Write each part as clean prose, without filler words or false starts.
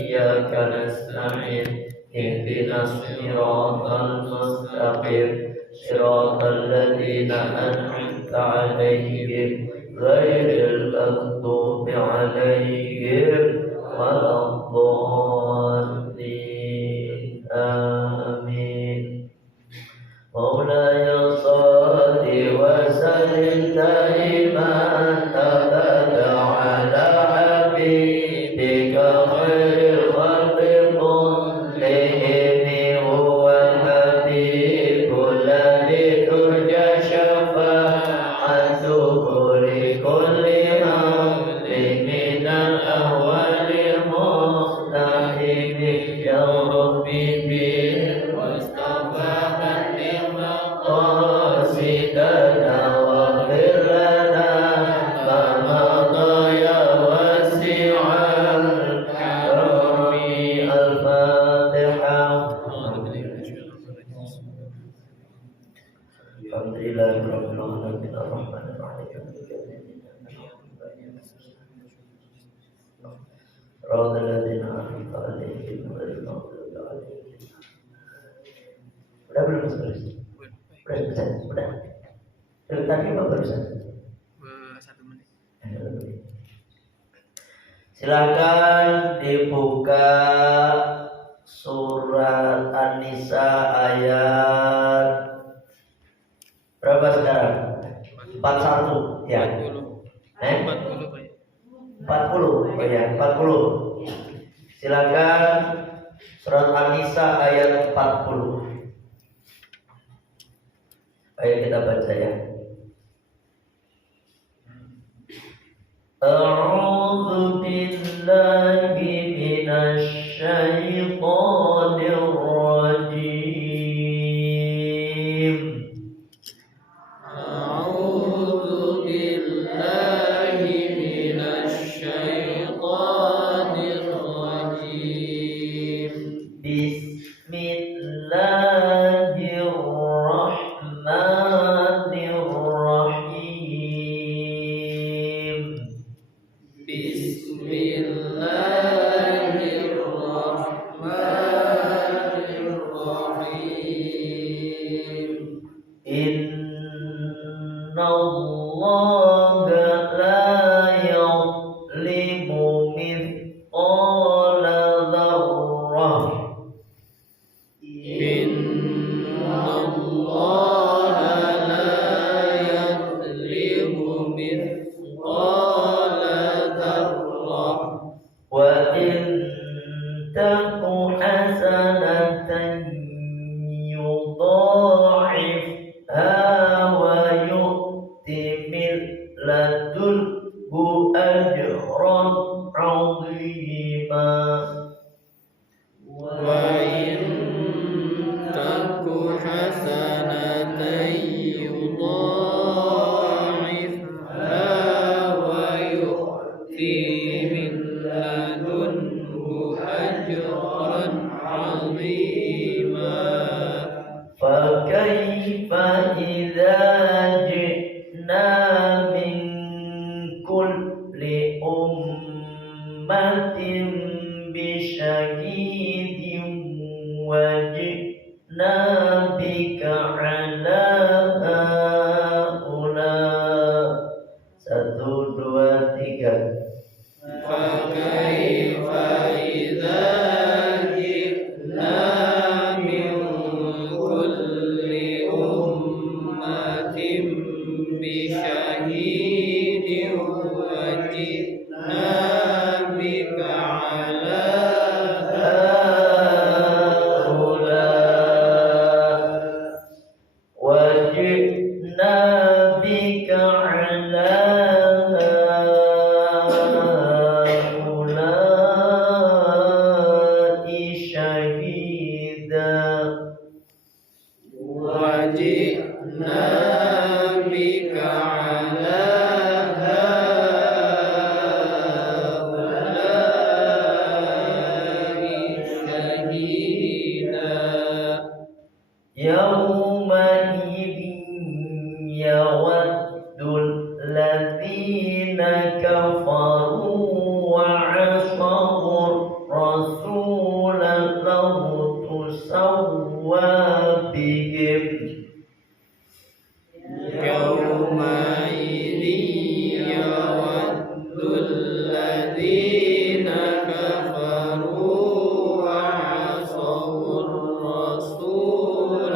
إياك نستعين اهدنا الصراط المستقيم صراط الذين أنعمت عليهم غير المغضوب عليهم ولا الضالين آمين. مولاي صل وسلم دائما أبدا على حبيبك خير الخلق كلهم هو الحبيب الذي ترجى شفاعته لكل أمر من الأهوال المستحيل يا ربي بالمصطفى بلغ مقاصدنا واغفر لنا ما مضى يا واسع الكرم. الفاتحة. الحمد لله رب العالمين الرحمن الرحيم صراط الذين أنعمت عليهم غير المغضوب عليهم. Udah belum selesai? Udah selesai? Udah. Tadi apa barusan? 1 menit. Silakan dibuka surat An-Nisa ayat berapa sekarang? 41 ya. 40 Pak. 40. Oh ya, 40. Silakan surat An-Nisa ayat 40. Ayo kita baca ya. A'udzu billahi minasy syaithanir rajim. A'udzu billahi minasy syaithanir rajim. Bismillahirrahmanirrahim. Bismillahirrahmanirrahim. Innallaha la yuzlimu mithqala dzarrah. Innallaha la yuzlimu mithqala dzarrah. Wa in taku hasanatan yudha'ifha wa yu'ti min ladunhu ajran 'azima. Wa in taku hasanatan yudha'ifha wa yu'ti min ladunhu ajran 'azima. فكيف إذا جئنا من كل أمة بشهيد وجئنا بك على هؤلاء. 1, 2, 3. Fakaifa idza ji'na min kulli ummatin bi syahidin wa ji'na bika ala هؤلاء ladzina kafaru wa asawur rasul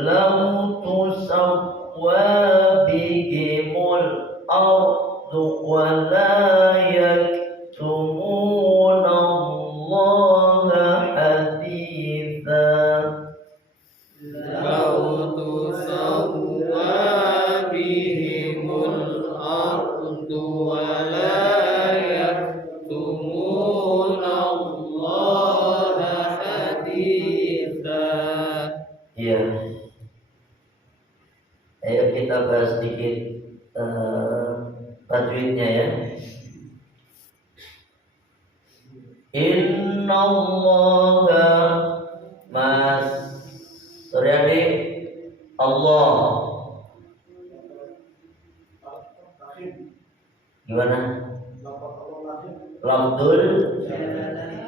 law tusawwa bihim ardu wa la yaktumuna Allaha haditha. law tusawwa bihimul ardu wa la yaktumuna Allaha haditha. Ya, ayo kita bahas sedikit tajwidnya ya. Inna Allaha Mas Suryadi Allah gimana?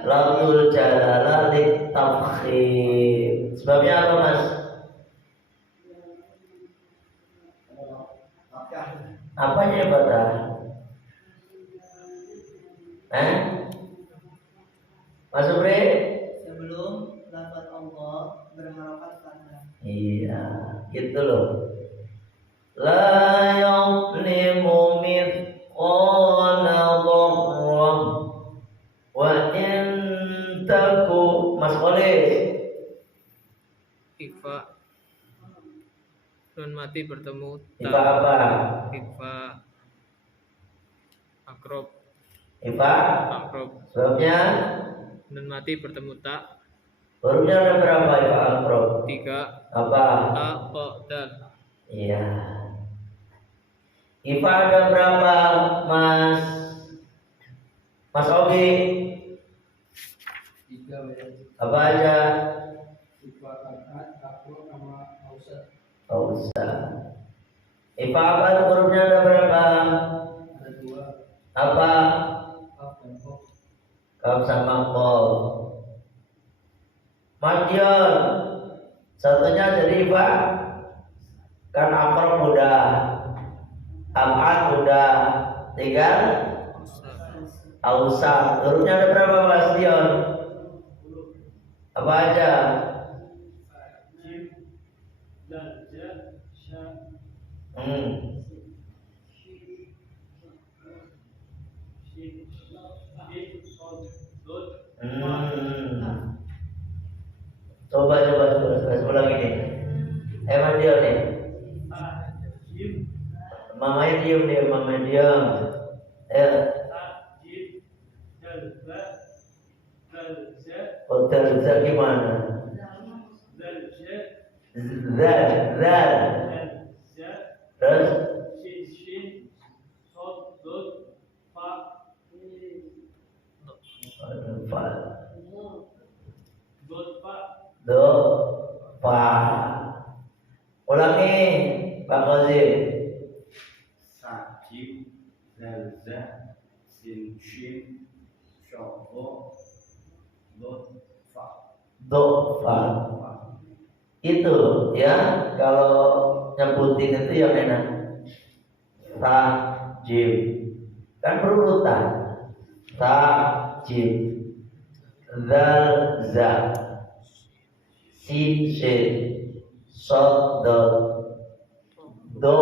Lafdul jalalah litafkhim. Sebabnya apa Mas? Apanya batal? Mas Supri? Sebelum lafaz Allah berharokat fathah. Iya, gitu loh. La yuzlimu mithqala dzarrah wa in taku. Mas Khalid. Ifa nun mati bertemu Ifa apa? Ifa akrob. Ifa Akrob. sebabnya Nun mati bertemu tak. hurufnya ada berapa Ifa akrob? 3. Apa? Ta, po, dal. Iya. Ifa ada berapa Mas? Mas Ogi? 3 Apa aja? Ifa Arad, aku sama Ausat Oh, usah. Ifa apa hurufnya ada berapa? ada 2 Apa? Kaf dan Kop. Kaf sama Qaf. Mas Dion, satunya jadi Ifa. Kan akrob udah, abad udah, tinggal ausat. Hurufnya ada berapa Mas Dion? Apa aja? Coba sebelah gini. Mas Dion nih. Mamanya diam, mamanya diam. Hotel gimana? Zal. Terus? Do, fa. Ulangi, Pak Kozim. Sajib, zalzah, sin, shin, syokho, dot, fa. Do, fa. Itu ya, kalau nyebutin itu yang enak. Ta, jim. Kan berurutan. Ta, jim. Zal, za. Sin, shin. Sod, dot. Do,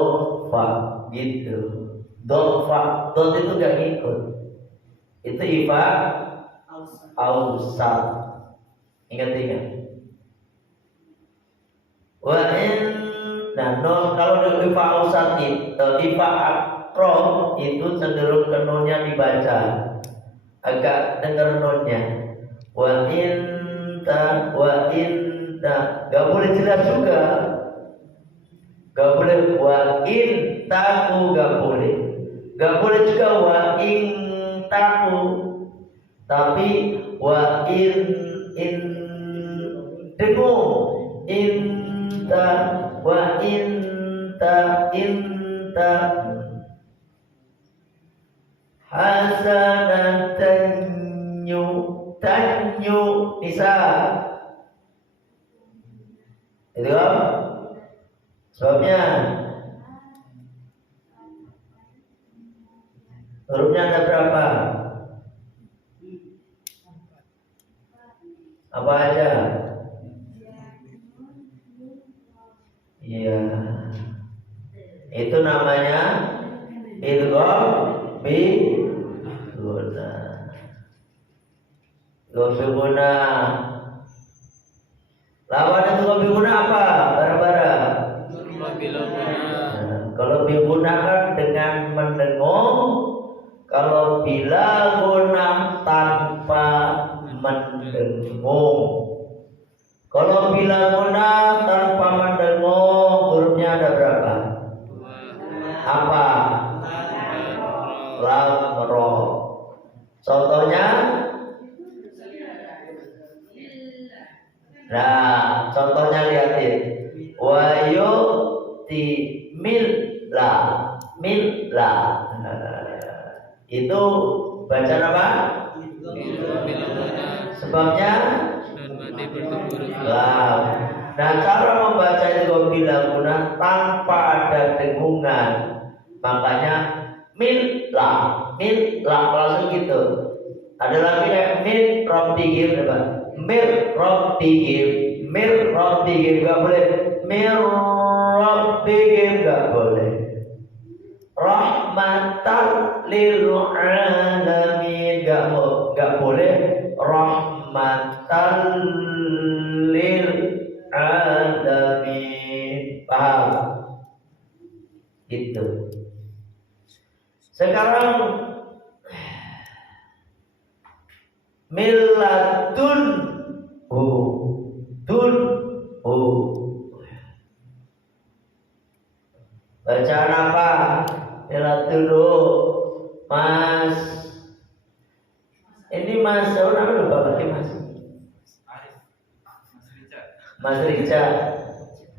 fa. Gitu. Do, fa. Dot itu gak ngikut. Itu ifa ausat. Ingat. Nah, kalau di ifa ausat itu, ifa akrob itu cenderung ke nunnya dibaca, agak dengar nunnya. Wa inta, gak boleh jelas juga, gak boleh wa intaku, gak boleh juga wa intaku, tapi wa dengung inta wa inta hasanatan tanyu bisa itu kan sebabnya Hurufnya ada berapa? Apa aja? Iya. Itu namanya idgham bi guna. Guna. Lawan idgham bi guna apa? Bara-bara. Apabila guna Kalau digunakan dengan mendengung, kalau bila guna tanpa mendengung. Kalau bila guna tanpa mendengung, hurufnya ada berapa? dua Apa? Lam, ro. Contohnya? Nah, contohnya lihatin. Wayu ti milla. Itu bacaan apa? apabila guna Sebabnya dan mati bertemu huruf lam. Nah, cara membaca itu bila guna tanpa ada dengungan. Makanya milla langsung gitu. Ada lagi kayak min rabbihim, apa? Mir rabbihim enggak boleh. Mir rabbihim enggak boleh. Rahmatan lil alamin enggak boleh. Rahmatan lil alamin. Paham? Itu. Sekarang miladun bacaan apa? Miladun Mas. Ini Mas, siapa namanya lupa lagi Mas. Mas Rica.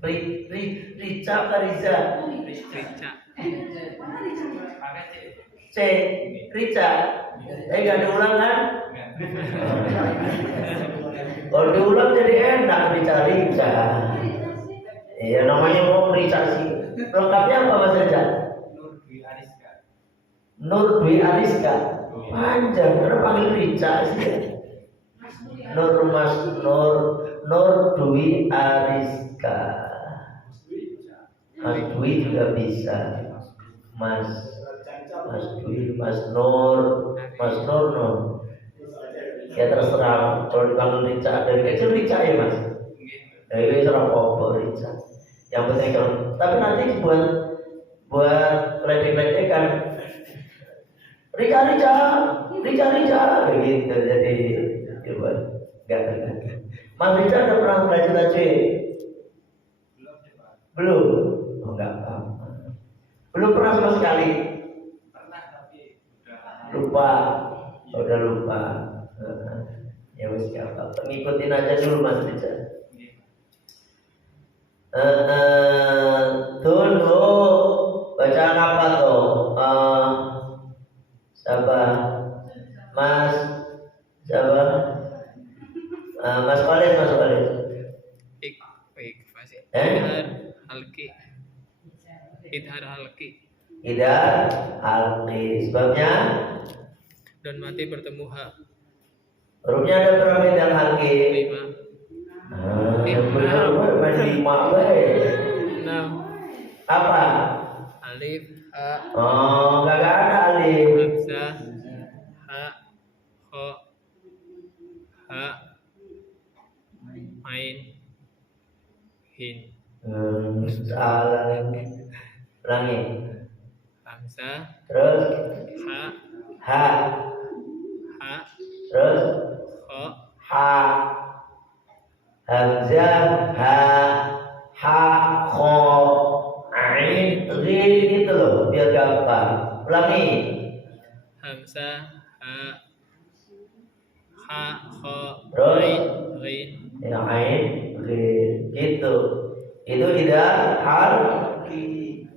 Rica apa Riza? Rica. C. Rica. Gak diulang kan? Kalau diulang jadi enak Rica. Iya namanya mau Rica sih. Lengkapnya apa Mas Rica? Nur Dwi Ariska. Panjang, kenapa panggil Rica sih? Nur Dwi Ariska. Mas Dwi juga bisa. Mas Dwi, Mas Nur. Ya terserah. Kalau dipanggil Rica dari kecil Rica ya Mas. Ini serap apa Rica. Yang penting kalau tapi nanti buat ledek-ledekan Rica begitu jadi buat enggak. Mas Rica udah pernah belajar tajwid? Belum. Oh, enggak paham. Belum pernah sama sekali. Udah lupa. Ya wis enggak apa-apa. Ngikutin aja dulu Mas Rica. Dulu bacaan apa tuh? Siapa? Mas siapa? Mas Khalid. Fasih. Idhar halki. Idhar halki. Sebabnya Dan mati bertemu ha. hurufnya ada berapa idhar halki? 5. Benar, 5 6. Apa? Alif, ha, Oh, enggak ada alif. hamzah, ha, kha, ha, ain, hin. Salah. Ulangi. Hamzah, Terus ha, ha. ha, Terus kha, ha. Hamzah ha kha ain ghin gitu loh biar gampang. Ulangi. hamzah, ha, kha, Terus? ain, ghin. Ya ain ghin gitu. Itu idhar halki.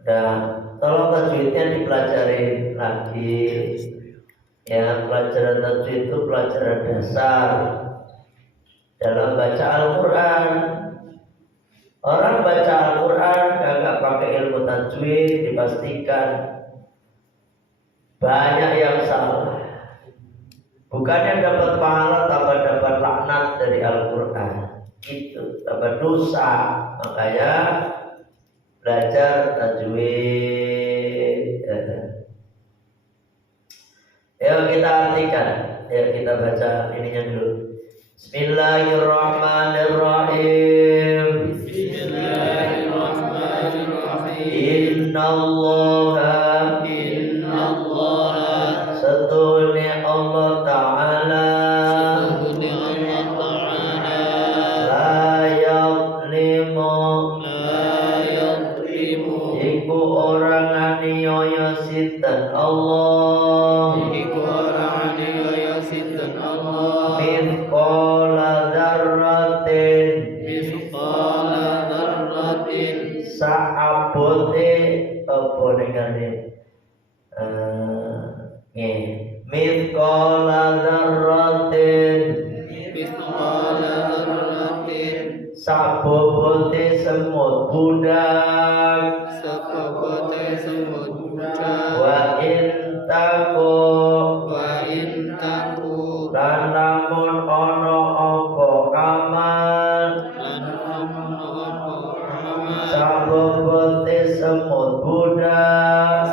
Udah, tolong tajwidnya dipelajari lagi. Ya, pelajaran tajwid itu pelajaran dasar dalam baca Al-Quran. Orang baca Al-Quran kagak pakai ilmu tajwid tajwid dipastikan banyak yang salah. Bukannya dapat pahala, tambah dapat laknat dari Al-Quran. Itu tambah dosa. Makanya belajar tajwid. Yuk kita artikan. Yuk kita baca ininya dulu. Bismillahirrahmanirrahim. Innallaha Satuhnya Allah Ta'ala La yadlimu Iku orang aniaya sinten Allah Mithqala dzarratin Sa'abote apa dengan Mithqala dzarratin Sabobote semut budak Wa intaku lan lamun ono apa amal Sabobote semut budak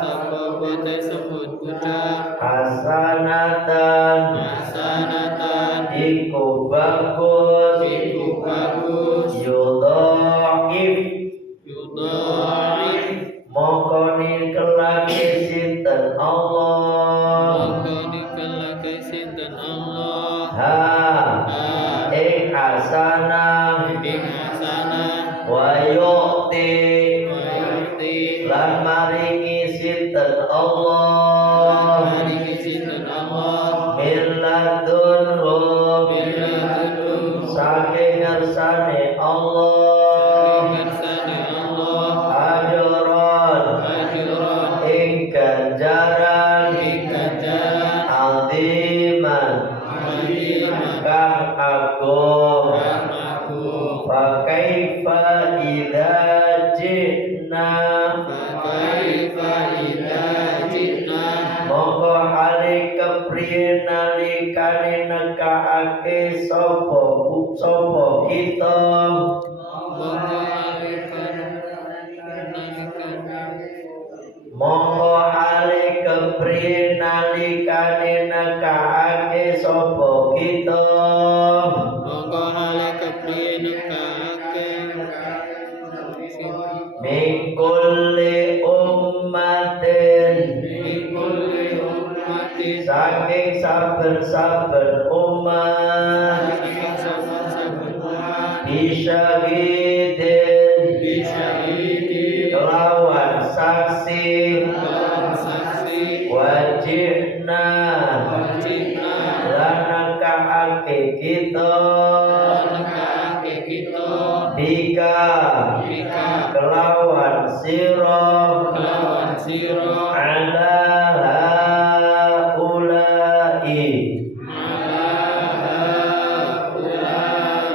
Hasanatan Iku bagus Yudha'if Mokoni kelaki sinten Allah Ing hasanah Wa yu'ti Lan maringi sinten Allah Min ladunhu Saking ngersane Allah Ajuran Ing ganjaran Aziman Kang agung Fakaifa idza ji'na Monggo hale kepriye nalikane nekaake sapa kita Monggo hale kepriye nalikane nekaake sapa kita Min kulli ummatin Saking saben-saben umat Bisyahidin Kelawan saksi Wajibna Lanakaake kita Bika Kelawan siro Ala haulai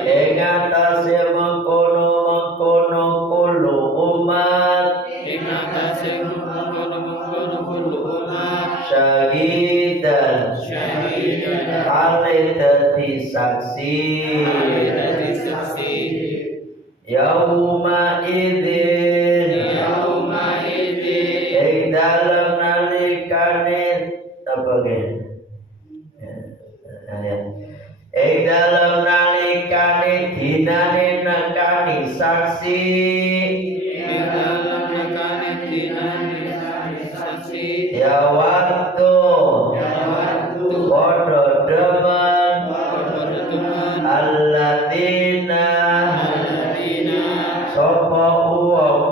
Ing atase mengkono kulo umat Syahidan Hale dadi saksi Yauma idzin Ing dalem nalikane apa gen Ing dalem nalikane dinane nekani saksi Ya waktu Podo demen Alladzina Sopo uwong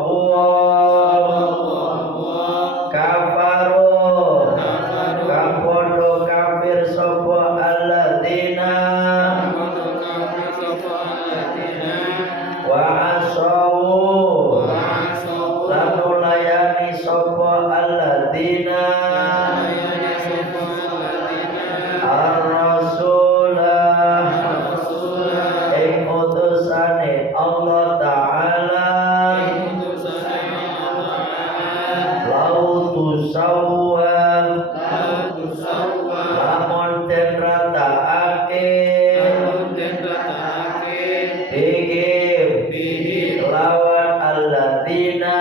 Kafaru Kapodo kafir sopo alladzina Wa asawu Lalu layani sopo alladzina Ar-Rasulah Ing utusane Allah Ta'ala tusawwa La tusawwa lamun den rataake Lamun den rataake bihim Bihim lawan alladzina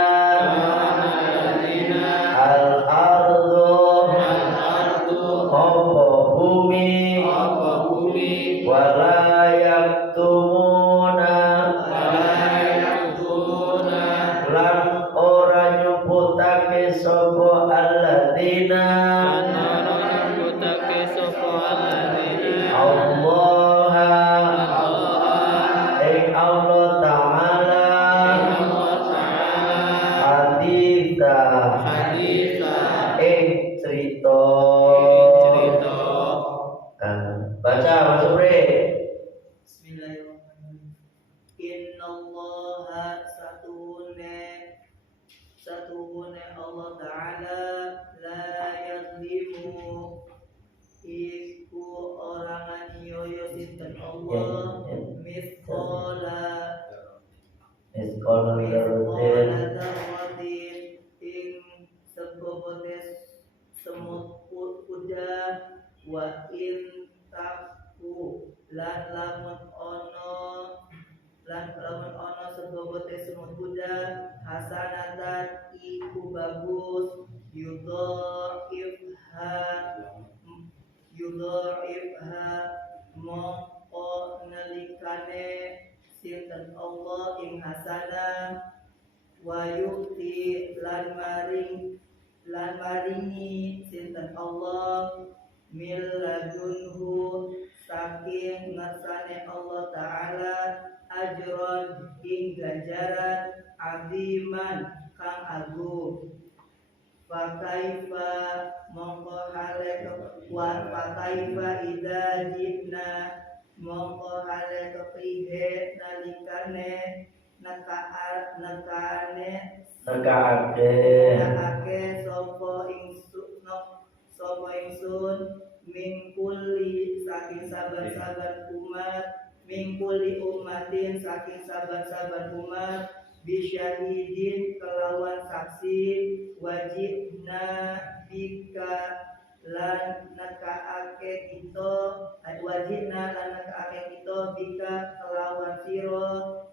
Alladzina al-ardu Al-ardu apa bumi Apa bumi wala yaktumuna Wala yaktuna lan ora nyebutake sapa alladzina Lan nyebutake sapa alladzina Allah Allah Allah Ta'ala Allah Ta'ala haditha haditha cerita. cerita Baca Mas Supri. Bismillahirrahmanirrahim. Innallaha satuhune Allah Ta'ala la yazlimu iku orang aniaya sinten Allah mithqala Sekolah mithqala dzarratin ing sebobote semut kuda wa in taku lan lamun ono sebobote semut kuda hasanatan iku bagus yudha'ifha mongko nalikane sinten Allah ing hasanah wa yu'ti lan maringi sinten Allah min ladunhu saking ngersane Allah Ta'ala ajron ing ganjaran aziman kang agung. Fakaifa mongko hale fakaifa idza jibna mongko hale keprihe nalikane nekaane sapa ingsun mingkuli saking saban-saban umat mingkuli umatin saking saban-saban umat bisyahidin kelawan saksi wajibna bika lan nekaake kita bika kelawan sira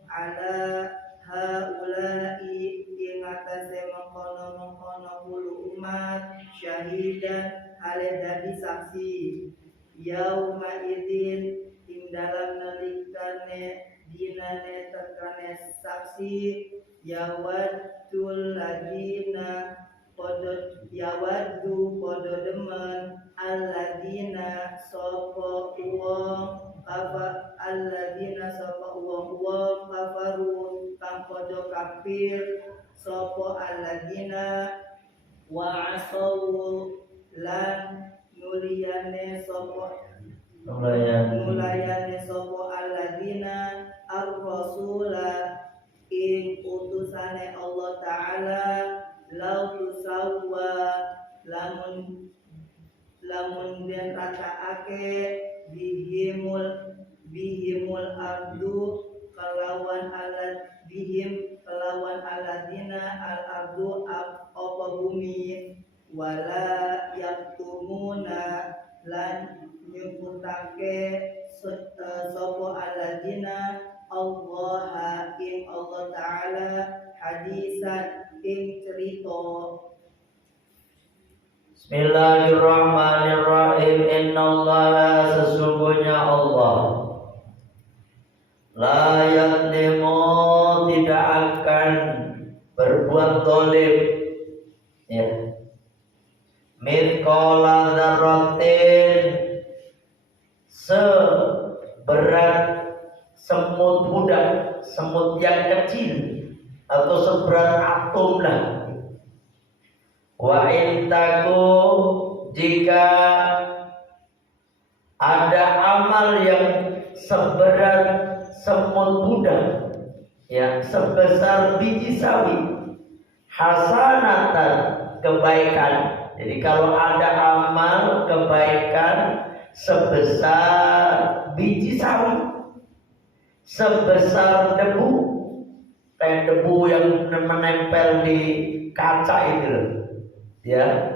ala haulai ing atase mengkono puluh umat syahidan hale dadi saksi yauma idzin ing dalam nalikane dinane tekane saksi yawadul ladina podo demen alladina sapa wong kafaru kang podo kafir sapa alladina wa asawu lan nulayane sapa alladina ar-rasula ing utusane Allah Ta'ala lau tusawwa lamun den rataake bihimul ardu kelawan aladina al ardu apa bumi wala yaktumuna lan nyebutake sapa aladina Allah ing Allah Ta'ala hadisan ing cerita. Bismillahirrahmanirrahim. Innallaha sesungguhnya Allah la yadlimu tidak akan berbuat zalim ya mithqala dzarratin seberat semut budak, semut yang kecil atau seberat atom lah. Wa intaku jika ada amal yang seberat semut budak, yang sebesar biji sawi, hasanatan kebaikan. Jadi kalau ada amal kebaikan sebesar biji sawi, sebesar debu, kayak debu yang menempel di kaca itu, Ya,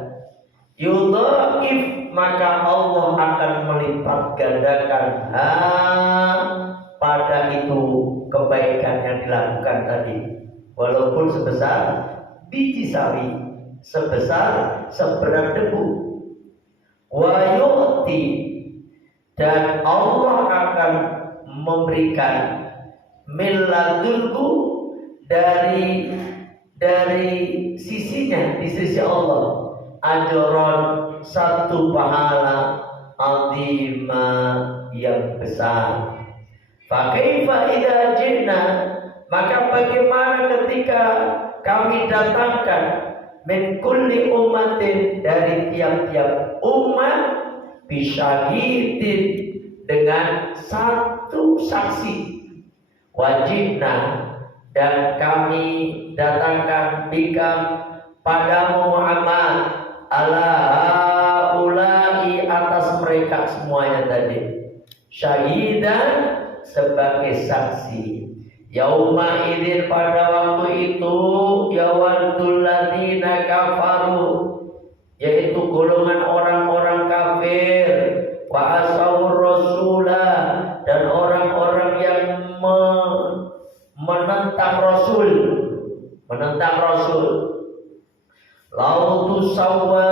yudhaif, maka Allah akan melipat gandakan pada itu kebaikan yang dilakukan tadi, walaupun sebesar biji sawi, sebesar seberat debu. Wa yu'ti, dan Allah akan memberikan min ladunhu, dari sisinya, di sisi Allah, ajron, satu pahala azima, yang besar. Fakaifa idza jinna, maka bagaimana ketika kami datangkan min kulli ummatin, dari tiap-tiap umat, bisyahidin, dengan satu saksi, wajibna, dan kami datangkan bika, padamu Muhammad, ala ulai, atas mereka semuanya tadi, syahidan, sebagai saksi. Yauma idzin, pada waktu itu, yawaddul ladzina kafaru, yaitu golongan orang-orang kafir, wa asawur rasulah, dan orang-orang yang menentang Rasul. Lautu sawwa,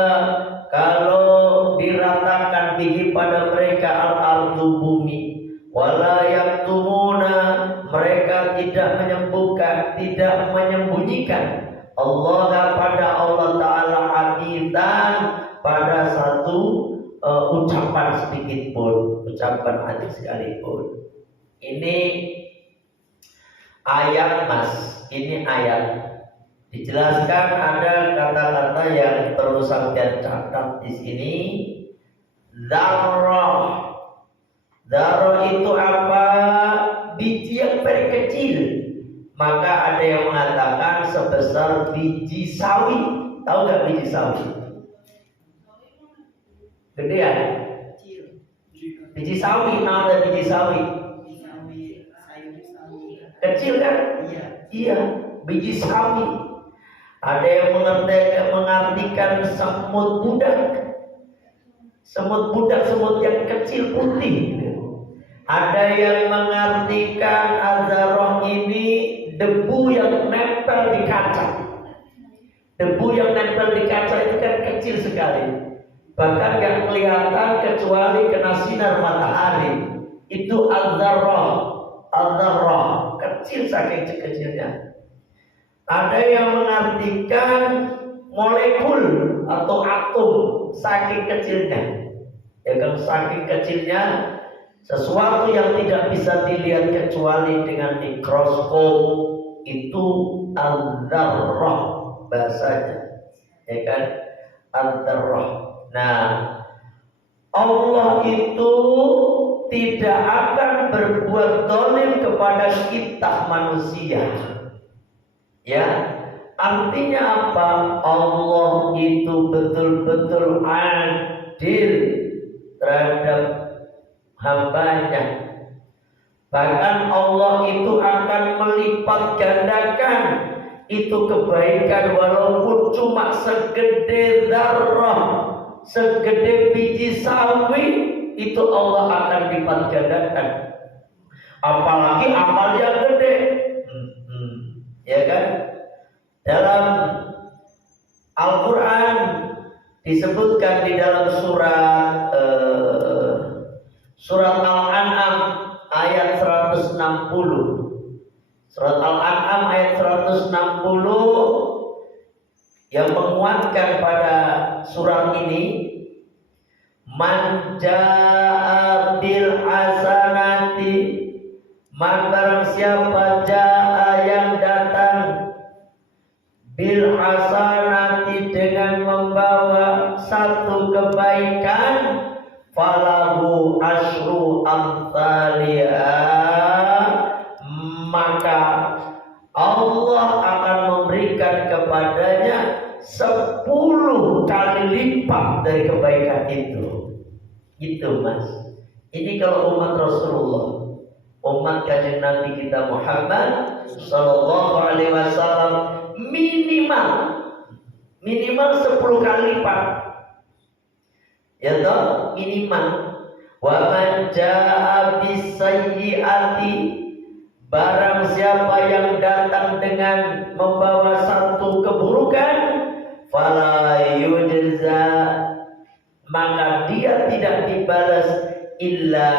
kalau diratakan bihi pada mereka al-ardu, bumi, wala yaktumuna, mereka tidak menyembunyikan Allah, pada Allah Ta'ala, hadisan, pada satu ucapan sedikit pun, ucapan hati sekalipun. Ini ayat, Mas, ini ayat. Dijelaskan ada kata-kata yang perlu sampean catat di sini. Dzarrah. Dzarrah itu apa? Biji yang paling kecil. Maka ada yang mengatakan sebesar biji sawi. Tahu nggak biji sawi? Gedean. Biji sawi, tahu nggak biji sawi? Kecil kan? Iya, biji sawi. Ada yang mengartikan semut budak, semut yang kecil putih. Ada yang mengartikan adzarah ini debu yang nempel di kaca. Debu yang nempel di kaca itu kan kecil sekali, bahkan gak kelihatan kecuali kena sinar matahari. Itu adzarah, kecil saking kecilnya. Ada yang mengartikan molekul atau atom, saking kecilnya. Ya kan, saking kecilnya sesuatu yang tidak bisa dilihat kecuali dengan mikroskop, itu al-dzarrah bahasanya. Ya kan, al-dzarrah. Nah, Allah itu tidak akan berbuat zalim kepada kita manusia. Ya, artinya apa? Allah itu betul-betul adil terhadap hambanya. Bahkan Allah itu akan melipat gandakan itu kebaikan, walaupun cuma segede zarrah, segede biji sawi, itu Allah akan lipat gandakan. Apalagi amal yang gede. Ya kan? Dalam Al-Quran disebutkan di dalam surat Al-An'am ayat 160. Surat Al-An'am ayat 160 yang menguatkan pada surat ini, man jaa bil hasanati, man barang siapa jaa yang datang bil hasanati dengan membawa satu kebaikan, falahu asyru amthaliha, maka Allah akan memberikan kepadanya 10 kali lipat dari kebaikan itu. Itu, Mas. Ini kalau umat Rasulullah, umat kanjeng Nabi kita Muhammad sallallahu alaihi wasallam, minimal 10 kali lipat. Ya toh, minimal. Wa man jaa bisayyi'ati, barang siapa yang datang dengan membawa satu keburukan, fala yujza, maka dia tidak dibalas illa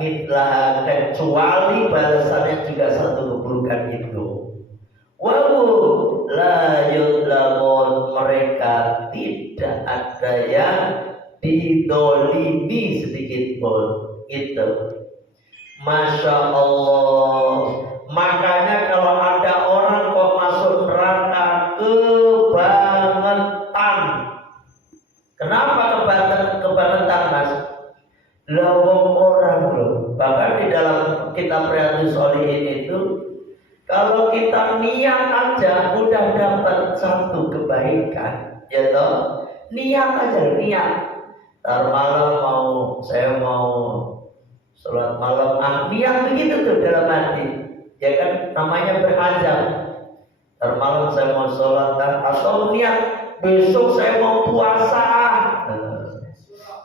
mitlaha, kecuali balasannya juga satu keburukan itu. Wahum la yudlamun, mereka tidak ada yang didolimi sedikit pun. Itu Masya Allah. Makanya kalau ada orang kok masuk neraka kebangetan. Kenapa kebangetan Mas? Lawang orang loh. Bahkan di dalam kitab Riyadhus Shalihin itu, kalau kita niat aja udah dapat satu kebaikan, ya toh. Niat aja, niat. Ntar malam saya mau sholat malam, niat begitu tuh dalam hati, ya kan, namanya berazam. Ntar malam saya mau sholat, atau niat besok saya mau puasa.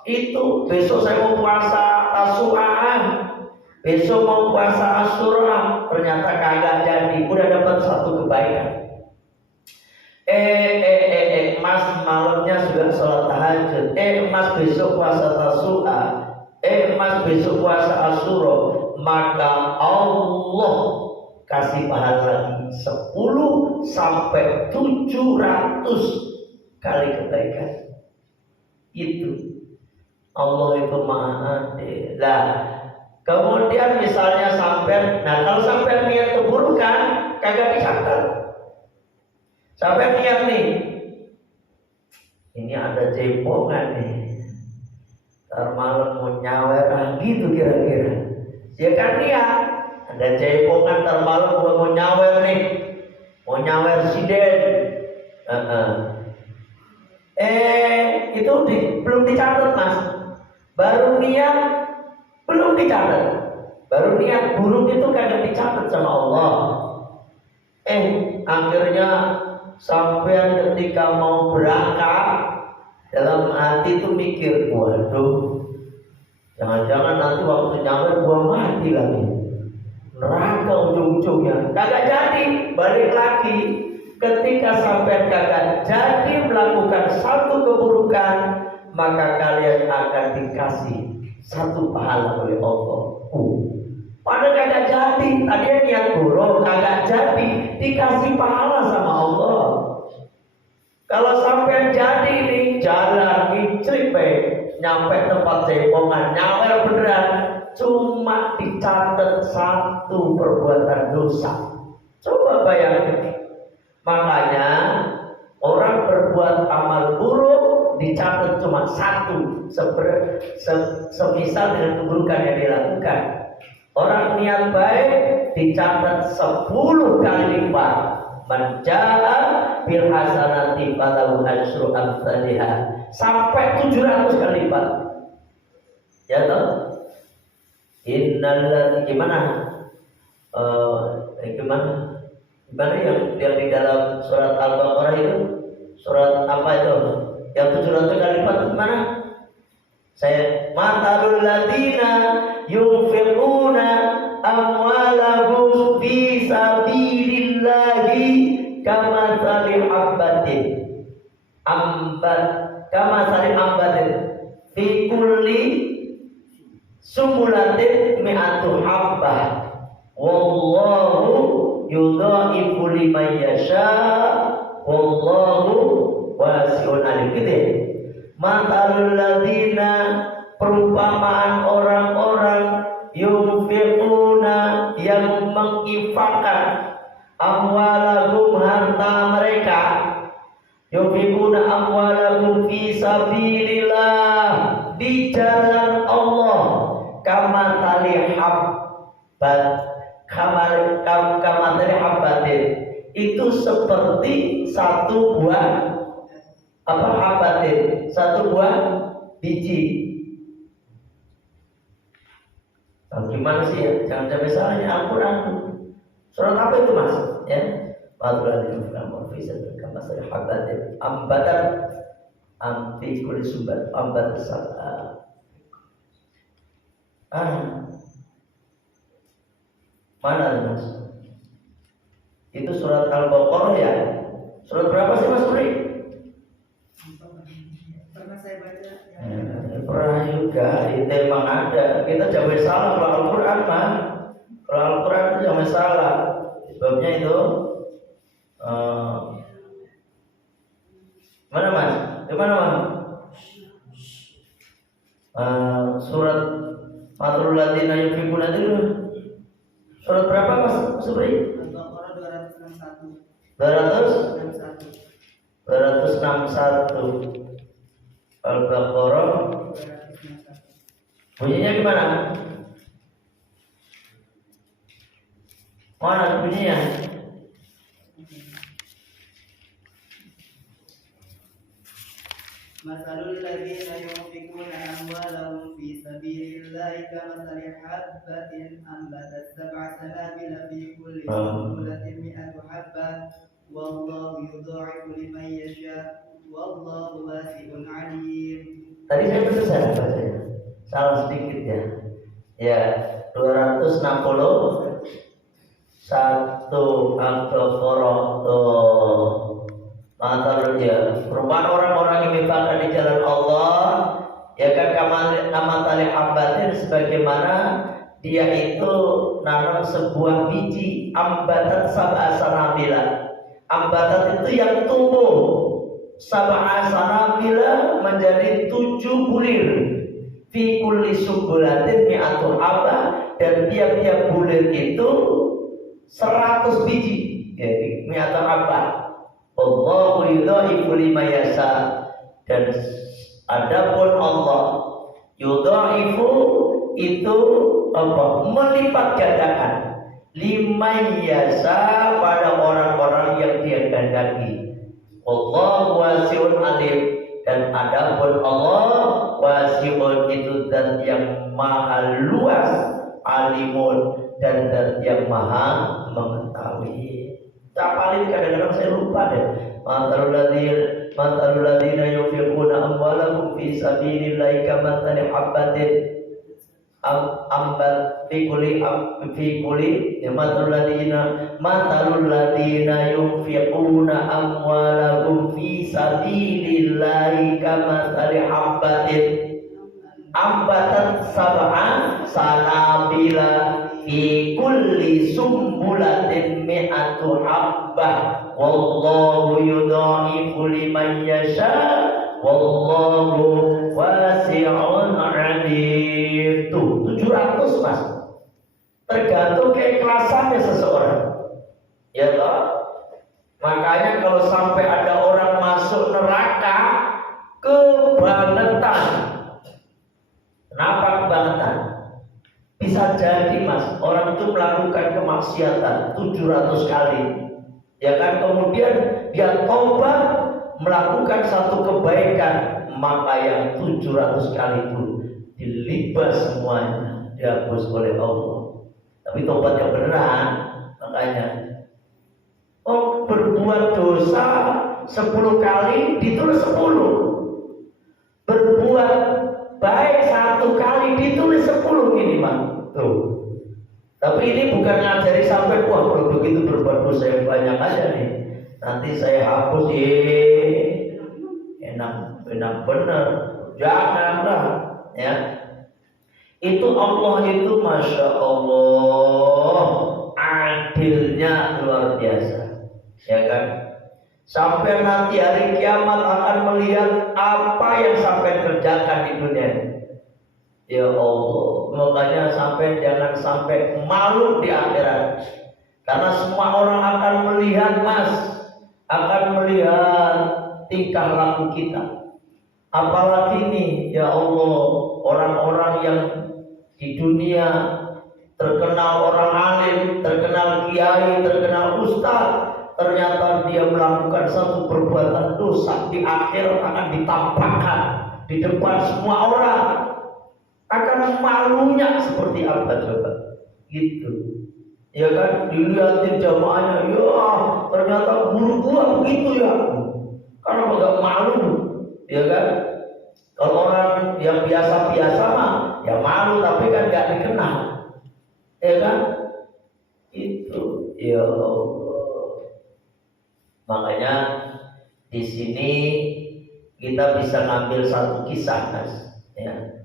Itu besok saya mau puasa Tasu'an, besok mau puasa Asyura, ternyata kagak jadi, udah dapat satu kebaikan. Mas malamnya sudah sholat tahajud, mas besok puasa Tasu'a, mas besok puasa Asyura, maka Allah kasih pahala lagi 10 sampai 700 kali kebaikan. Itu Allah itu maha adil. Lah, kemudian misalnya sampai, kalau sampai niat keburukan kagak dicatat. Sampai niat nih, ini ada jempongan nih, ntar malam mau nyawer lagi tuh kira-kira. Ya kan niat, ada jempongan ntar malam gua mau nyawer nih, mau nyawer siden. Itu belum dicatat Mas. Baru niat belum dicatat. Baru niat buruk itu kagak dicatat sama Allah. Akhirnya sampai ketika mau berangkat, dalam hati itu mikir, waduh, jangan-jangan nanti waktu nyawer gua mati lagi, neraka ujung-ujungnya. Kagak jadi, balik lagi. Ketika sampai kagak jadi melakukan satu keburukan, maka kalian akan dikasih satu pahala oleh Allah. Padahal kagak jadi, tadi niat buruk, kagak jadi, dikasih pahala sama Allah. Kalau sampai jadi nih, jalan ngicrik nyampe tempat jempongan, nyawer beneran, cuma dicatat satu perbuatan dosa. Coba bayangin. Makanya orang berbuat amal buruk dicatat cuma satu, semisal dengan keburukan yang dilakukan. Orang niat baik dicatat 10 kali lipat. Man jaa bil hasanati falahu asyru amsalihha, sampai 700 kali lipat. Ya toh? Innal gimana? Gimana yang di dalam surat Al-Baqarah itu? Surat apa itu? Yang 700 kali lipat gimana? Saya matalul ladina yunfiquna amwalahum fi sabilillahi kamathali habbatin fi kulli sumbulatin mi'atu habbah wallahu yudha'ifu liman yasha wallahu wasi'un alim. Gitu ya. Matalul ladina, perumpamaan orang-orang yunfiquna, yang menginfakkan amwalahum, harta mereka, yunfiquna amwalahum fi sabilillah, di jalan Allah, kamathali habbatin, itu seperti satu buah habbatin, satu buah biji. Nah, gimana sih ya? Jangan sampai salahnya Al-Quran. Surat apa itu Mas? Ya, Al-Quran itu masalah habatin ambatan anti kulli sumbat ambat sab'a. Mana Mas? Itu surat Al-Baqarah ya? Surat berapa sih Mas Pri? Pernah saya baca Pernah juga, itu emang ada. Kita jangan salah kalau Al-Quran mah. Kalau Al-Quran itu jangan salah. Sebabnya itu mana Mas? Di mana Mas? Surat Matrul Ladina Yunfiquna itu surat berapa Mas Subri? Al-Baqarah 261. 261 Al-Baqarah bunyinya gimana? Mana bunyinya? Masalul ladzina yunfiquna amwalahum fi sabilillahi kamathali habbatin ambatat sab'a sanabila fi kulli sunbulatin mi'atu habbah wallahu yudha'ifu liman yasha wallahu wasi'un 'alim. Tadi saya benar bacanya. Salah sedikit ya. Ya, 261 Al-Baqarah Matal ya, perubahan orang-orang yang infakkan di jalan Allah, ya kan nama tali ambatin sebagaimana dia itu nanam sebuah biji ambatan sab'a sanabila. Ambatan itu yang tumbuh sab'a sanabila menjadi 7 bulir. Fi kulli sumbulatin mi'atu habba, dan tiap-tiap bulir itu 100 biji. Jadi mi'atu habba. Allahu yudha'ifu liman yasha, dan adapun Allah yudha'ifu itu apa? Melipat gandakan liman yasha pada orang-orang yang dia kehendaki. Allahu wasi'un alim, dan adapun Allah wasi'un itu zat yang maha luas, alimun dan zat yang maha mengetahui. Capalin kadang-kadang saya lupa deh. Matalul ladzina yunfiquna amwalahum fi sabilillahi kamathali habbatin ambat fi kulli matalul ladzina yunfiquna amwalahum fi sabilillahi kamathali habbatin ambatan sab'a sanabila fi kulli sumbulatin mi'atu habbah wallahu yudha'ifu liman yasha wallahu wasi'un 'alim. Tuh 700 Mas, tergantung keikhlasannya seseorang, ya toh. Makanya kalau sampai ada orang masuk neraka kebangetan. Kenapa kebangetan? Bisa jadi Mas, orang itu melakukan kemaksiatan 700 kali, ya kan, kemudian dia taubat melakukan satu kebaikan, maka yang 700 kali itu dilibas semuanya, dihapus oleh Allah. Tapi taubat yang beneran, makanya berbuat dosa 10 kali ditulis 10, berbuat baik 1 kali ditulis 10 minimal. Tuh. Tapi ini bukan ngajari sampai wah kalau begitu berbuat dosa yang banyak aja nih, nanti saya hapus enak benar, janganlah ya. Itu Allah itu masya Allah adilnya luar biasa, ya kan. Sampai nanti hari kiamat akan melihat apa yang sampai kerjakan di dunia. Ya Allah, makanya jangan sampai malu di akhirat. Karena semua orang akan melihat Mas, akan melihat tingkah laku kita. Apalagi nih, ya Allah, orang-orang yang di dunia terkenal orang alim, terkenal kiai, terkenal ustaz, ternyata dia melakukan satu perbuatan dosa, di akhir akan ditampakkan di depan semua orang. Akan malunya seperti apa coba? Gitu. Ya kan, dilihatin jamaahnya, ya ternyata guru gua begitu ya. Karena agak malu, ya kan? Kalau orang yang biasa-biasa mah, ya malu tapi kan gak dikenal, ya kan? Itu, ya Allah. Makanya di sini kita bisa ngambil satu kisah, Mas, ya.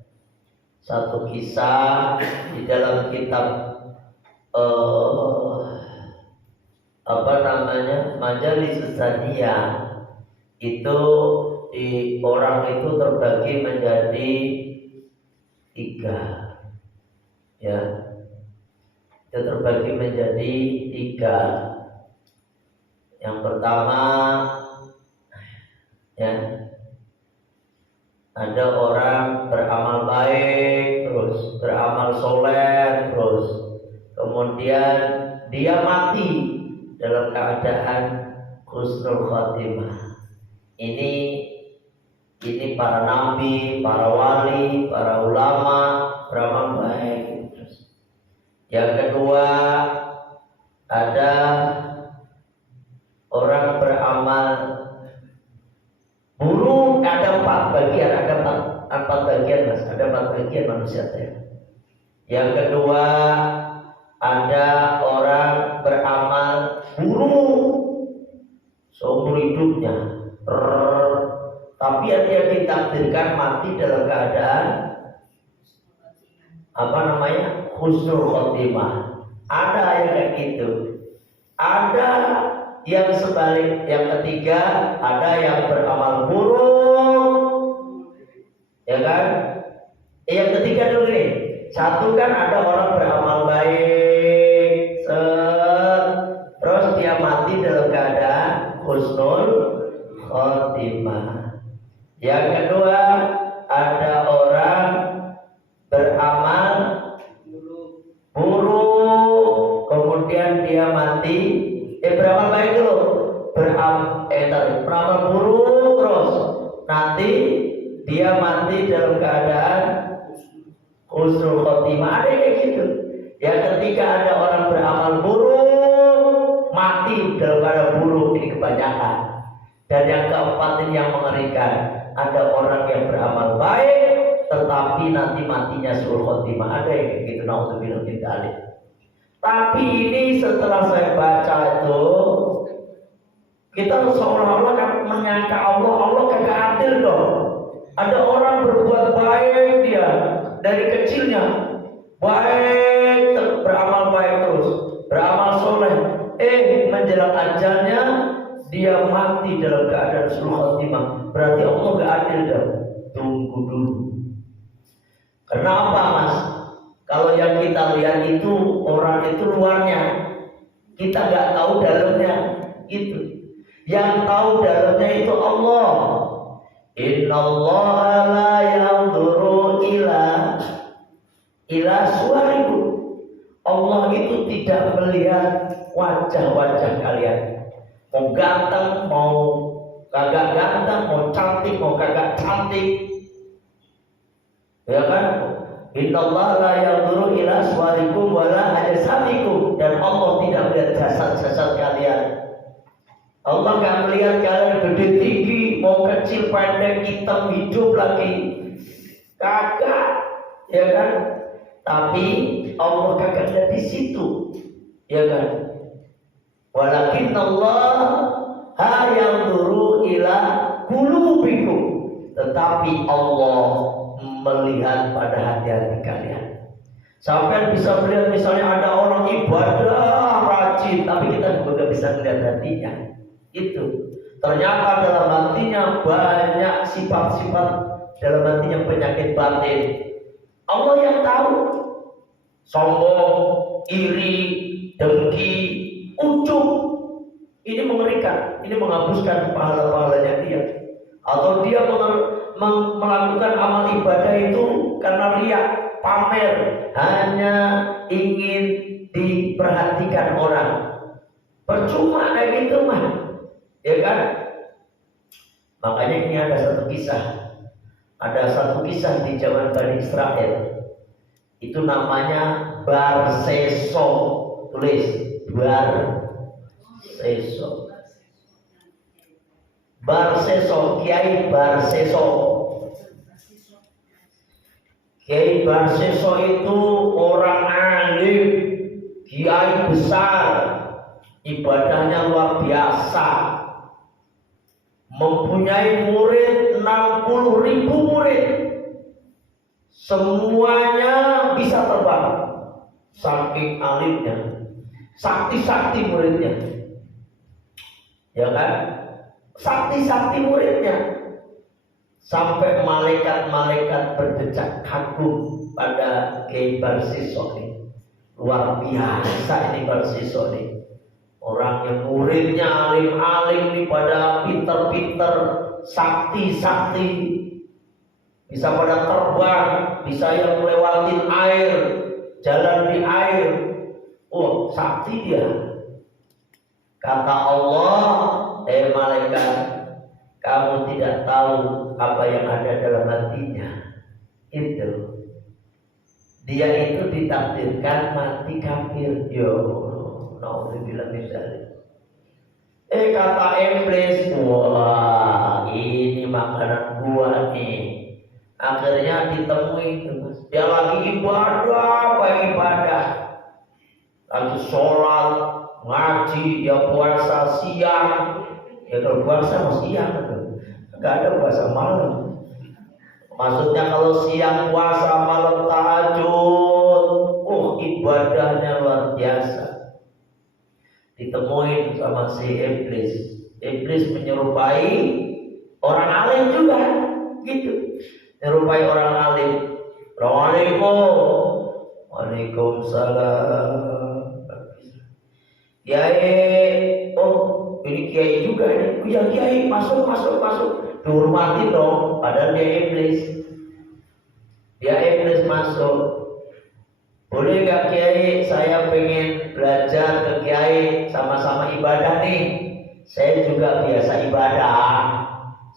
Satu kisah di dalam kitab Majalis Saniyah. Itu orang itu terbagi menjadi 3, ya. Itu terbagi menjadi 3. Yang pertama, ya, ada orang beramal baik, terus beramal soleh, terus kemudian dia mati dalam keadaan husnul khotimah. Ini para nabi, para wali, para ulama beramal baik. Yang kedua, ada orang beramal buruk. Ada 4 bagian, ada 4 bagian, Mas. Ada 4 bagian manusia ya. Yang kedua, ada orang beramal buruk seumur hidupnya, tapi dia ditakdirkan mati dalam keadaan husnul khotimah. Ada yang kayak gitu. Ada yang sebalik, yang ketiga, ada yang beramal buruk, ya kan? Yang ketiga dulu nih. Satu kan ada orang beramal baik, terus dia mati dalam keadaan husnul khotimah. Yang kedua, ada orang beramal buruk, kemudian dia mati. Beramal baik dulu, beramal buruk, terus nanti dia mati dalam keadaan husnul khotimah. Ada kayak gitu. Yang ketiga, ada orang beramal buruk, mati dalam keadaan buruk. Ini kebanyakan. Dan yang keempat ini yang mengerikan, ada orang yang beramal baik tetapi nanti matinya sul khotimah. Ada yang kayak gitu. Naudzubillah min dzalik. Tapi ini setelah saya baca itu, kita seolah-olah kan menyangka Allah kagak adil dong. Ada orang berbuat baik, dia dari kecilnya baik, beramal baik terus, beramal soleh. Menjelang ajalnya dia mati dalam keadaan sul khotimah. Berarti Allah gak adil dong. Tunggu dulu. Kenapa, Mas? Kalau yang kita lihat itu orang itu luarnya, kita gak tahu dalamnya. Itu yang tahu dalamnya itu Allah. Innallaha la yanzuru ila suwarikum. Allah itu tidak melihat wajah-wajah kalian. Mau ganteng, mau kagak ganteng, mau cantik, mau kagak cantik, ya kan? Innallaha la yanzuru ila suwarikum wala ajsamikum. Dan Allah tidak melihat jasad-jasad kalian. Allah nggak melihat kalian gede tinggi, mau kecil, pendek, hitam, hidup lagi, kagak, ya kan? Tapi Allah kagak lihat di situ, ya kan? Walakin Allah yanzuru ila qulubikum. Tetapi Allah melihat pada hati-hati kalian. Sampai bisa melihat misalnya ada orang ibadah rajin, tapi kita juga bisa melihat hatinya. Itu ternyata dalam hatinya banyak sifat-sifat, dalam hatinya penyakit batin. Allah yang tahu. Sombong, iri, dengki, ujub. Ini mengerikan. Ini menghapuskan pahala-pahalanya dia. Atau dia melakukan amal ibadah itu karena riya, pamer, hanya ingin diperhatikan orang. Percuma kayak gitu mah, ya kan? Makanya ini ada satu kisah di zaman Bani Israel. Itu namanya Barseso. tulis bar seso. Barseso, Kiai Barseso. Kiai Barseso itu orang alim, kiai besar, ibadahnya luar biasa, mempunyai murid 60.000 murid, semuanya bisa terbang, saking alimnya, sakti-sakti muridnya, ya kan? Sakti-sakti muridnya, sampai malaikat-malaikat berdecak kagum pada Kiai Barseso ini. Luar biasa ini Barseso ini. Orangnya muridnya alim-alim nih, pada pinter-pinter, sakti-sakti, bisa pada terbang, bisa yang melewatin air, jalan di air. Oh, sakti dia. Kata Allah, malaikat, kamu tidak tahu apa yang ada dalam hatinya. Itu dia itu ditakdirkan mati kafir. Yo, naudzubillah min dzalik. Kata iblis, wah ini makanan gua nih. Akhirnya ditemui, dia lagi ibadah, lagi sholat, ngaji, ya puasa siang. Ya kalau puasa mau siang, nggak ada puasa malam. Maksudnya kalau siang puasa, malam tahajud, ibadahnya luar biasa. Ditemuin sama si iblis. Iblis menyerupai orang alim juga, gitu. Menyerupai orang alim. Assalamualaikum. Waalaikumsalam. Kiai, ini kiai juga nih. Ya kiai, masuk. Dihormati dong, padahal dia iblis masuk. Boleh gak kiai, saya pengen belajar ke kiai, sama-sama ibadah nih. Saya juga biasa ibadah.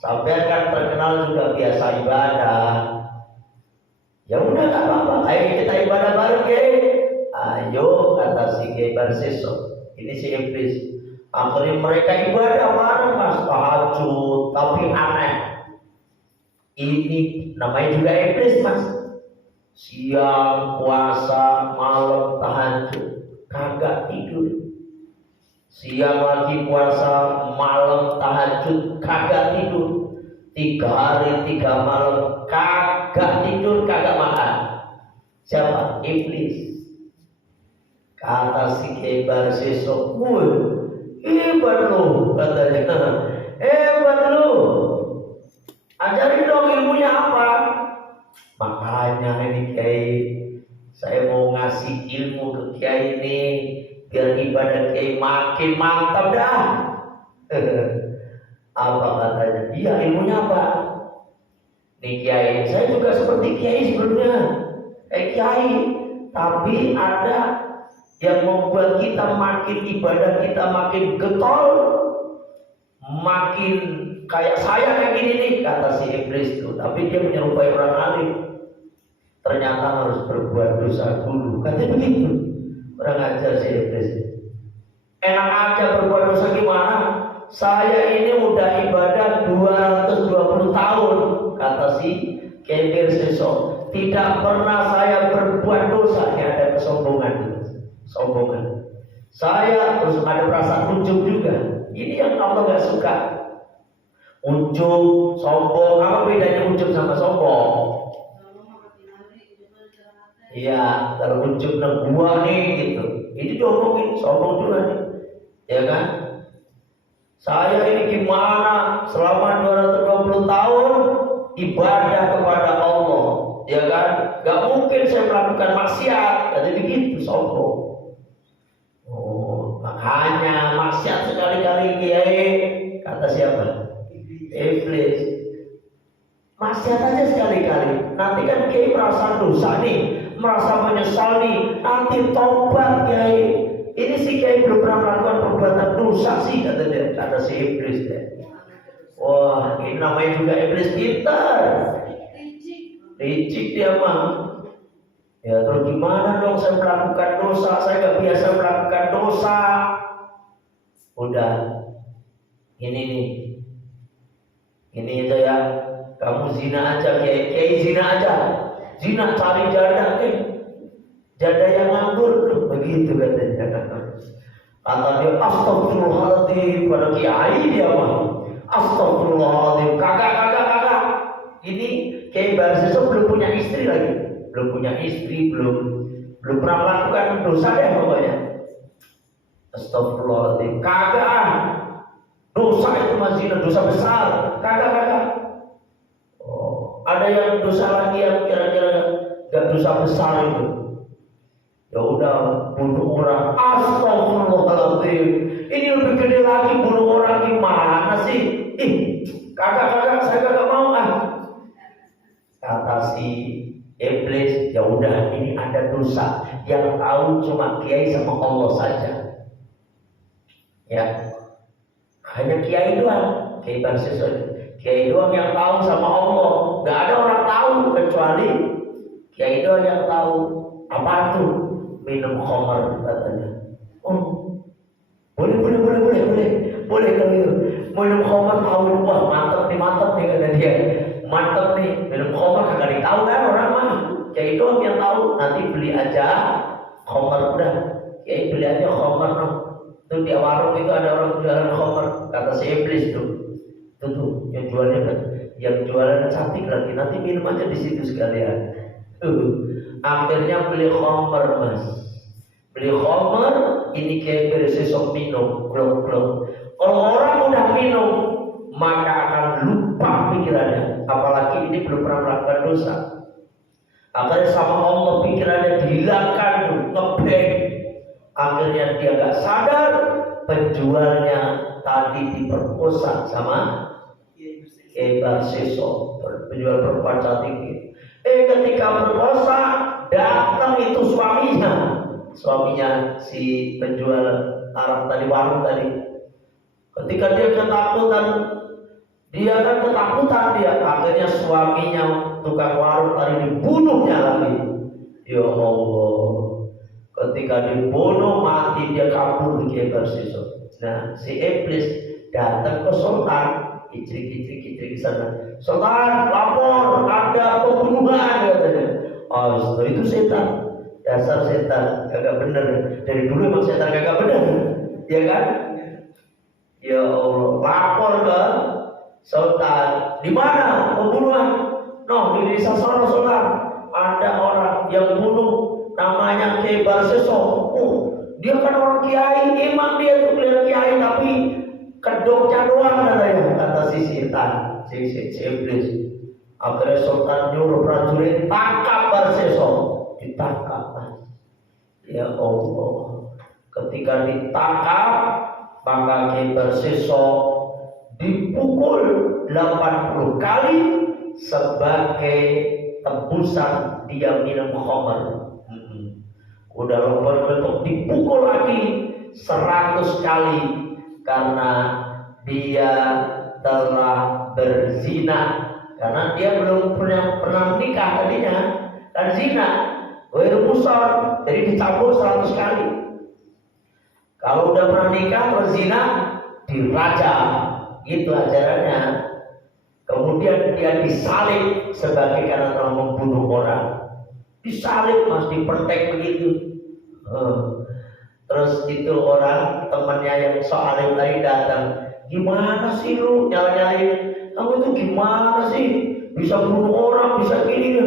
Sampai kan terkenal juga biasa ibadah. Ya udah gak apa-apa, ayo kita ibadah bareng kiai. Ayo, kata si Kiai Barseso. Ini si iblis. Akhirnya mereka ibadah bareng, mas, tahajud, tapi aneh. Ini namanya juga iblis, mas. Siang puasa, malam tahajud, kagak tidur. Siang lagi puasa, malam tahajud, kagak tidur. 3 hari 3 malam, kagak tidur, kagak makan. Siapa? Iblis. Kata si Kiai Barseso, hebat lu, katanya. Hebat lu. Ajarin dong ilmunya apa? Makanya ini Kiai, saya mau ngasih ilmu ke Kiai ini, biar ibadah Kiai makin mantap dah. Apa katanya? Iya, ilmunya apa? Nih Kiai, saya juga seperti Kiai sebelumnya. Kiai, tapi ada yang membuat kita makin ibadah kita makin getol, makin kayak saya kayak gini nih, kata si iblis itu. Tapi dia menyerupai orang alim. Ternyata harus berbuat dosa dulu, katanya begitu. Orang ajar si iblis. Enak aja berbuat dosa gimana? Saya ini udah ibadah 220 tahun, kata si Kiai Barseso. Tidak pernah saya berbuat dosa. Ini ada kesombongan. Sombongan. Saya terus ada perasaan ujub juga. Ini yang Allah gak suka. Ujub, sombong. Apa bedanya ujub sama sombong? Iya, kalau ujub nang gua nih gitu. Ini diomongin sombong juga nih. Ya kan? Saya ini gimana selama 220 tahun ibadah kepada Allah. Ya kan? Gak mungkin saya melakukan maksiat. Jadi begitu sombong. Makanya maksiat sekali-kali Kiai, kata siapa? Iblis. Maksiat aja sekali-kali. Nanti kan Kiai merasa dosa nih, merasa menyesal nih. Nanti tobat Kiai. Ini si Kiai belum pernah melakukan perbuatan dosa sih, kata dia, kata si iblis deh. Wah, ini namanya juga iblis pintar. Licik dia mah. Ya terus gimana dong saya melakukan dosa, saya nggak biasa melakukan dosa. Udah, ini nih, ini itu ya, kamu zina aja, kiai zina aja, zina cari janda janda yang nganggur, begitu katanya. Kata dia astagfirullahaladzim, pada kiai dia mah, astagfirullahaladzim, kakak. Ini kiai Barsiso belum punya istri lagi. Belum punya istri, belum pernah melakukan dosa ya pokoknya. Astagfirullahaladzim, kagak. Dosa itu masih dosa besar, kagak. Oh, ada yang dosa lagi yang kira-kira gak dosa besar itu. Ya udah bunuh orang, astagfirullahaladzim. Ini lebih gede lagi bunuh orang gimana sih? Kagak, saya kagak mau ah. Kata si iblis, ya udah ini ada dosa yang tahu cuma kiai sama Allah saja. Ya, hanya kiai doang, kiai Barsiso, kiai doang yang tahu sama Allah. Gak ada orang tahu kecuali kiai doang yang tahu. Apa tuh? Minum khamar katanya. Oh, boleh kalau itu. Minum khamar tahu, wah mantep nih kata dia. Mantep nih, minum khamar kagak ditahu kan orang mah. Kiai doang yang tahu. Nanti beli aja khamar udah. Kiai beli aja khamar noh. Tuh di warung itu ada orang jualan khamar. Kata si iblis tuh. Tuh yang jualan cantik lagi. Nanti minum aja di situ sekalian. Akhirnya beli khamar mas. Beli khamar, ini Kiai Barsiso minum, glok. Kalau orang udah minum, maka akan lupa pikirannya. Apalagi ini belum pernah melakukan dosa. Akhirnya sama Allah pikirannya dihilangkan, ngeblank. Akhirnya dia gak sadar penjualnya tadi diperkosa sama Kiai Barsiso, penjual perempuan cantik. Ketika berkosa, datang itu suaminya si penjual Arab tadi, warung tadi. Ketika dia ketakutan, akhirnya suaminya tukang warung tadi dibunuhnya lagi. Ya Allah, ketika dibunuh mati dia kabur di Kiai Barsiso. Nah si iblis datang ke sultan, kicrik di sana. Sultan lapor ada pembunuhan katanya. Oh itu setan, dasar setan kagak bener. Dari dulu emang setan kagak bener, ya kan? Ya Allah, lapor ke sultan. Di mana pembunuhan? No, di desa sono sultan. Ada orang yang bunuh namanya Kiai Barsiso. Oh, dia kan orang kiai, emang dia tuh kelihatan kiai tapi kedoknya doang katanya, kata si setan, si iblis. Akhirnya sultan nyuruh prajurit tangkap Barsiso, ditangkap. Ya Allah, ketika ditangkap maka Kiai Barsiso dipukul 80 kali sebagai tebusan dia minum khamar. Udah lepas dipukul lagi 100 kali karena dia telah berzina, karena dia belum pernah nikah tadinya dan zina, musar, jadi dicampur 100 kali. Kalau udah pernah nikah berzina dirajam, itu ajarannya. Kemudian dia disalib sebagai karena telah membunuh orang. Disalib mas, dipertek begitu. Terus itu orang temannya yang soalim tadi datang, gimana sih lu nyala-nyalain? Kamu itu gimana sih bisa bunuh orang, bisa gini?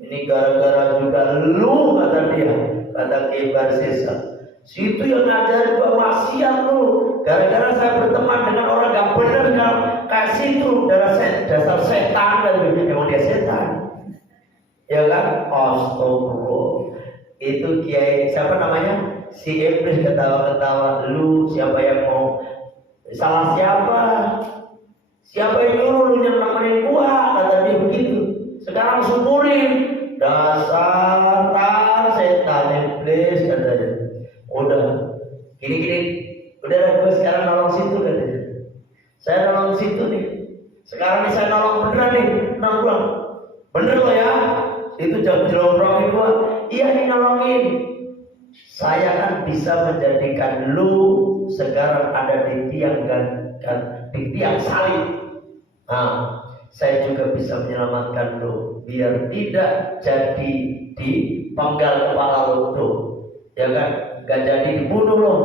Ini gara-gara juga lu, kata dia, kata Kiai Barsiso. Situ yang ngajarin gua maksiat lu. Gara-gara saya berteman dengan orang gak bener kayak situ, dasar setan dan emang dia setan. Ya kan? Astagfirullah. Itu Kiai siapa namanya? Si iblis ketawa-ketawa. Lu siapa yang mau? Salah siapa? Siapa yang nyuruh lu nemenin gua? Kata dia begitu. Sekarang syukurin. Dasar setan iblis katanya. Udah gini. Udah gue sekarang nolong situ katanya. Saya nolong situ nih. Sekarang nih saya nolong beneran nih. Nolong. Bener lo ya? Itu jam jelombrongin gua. iya nolongin. Saya kan bisa menjadikan lu sekarang ada di tiang salib. Nah, saya juga bisa menyelamatkan lu biar tidak jadi dipenggal kepala lu tuh, ya kan? Gak jadi dibunuh lo.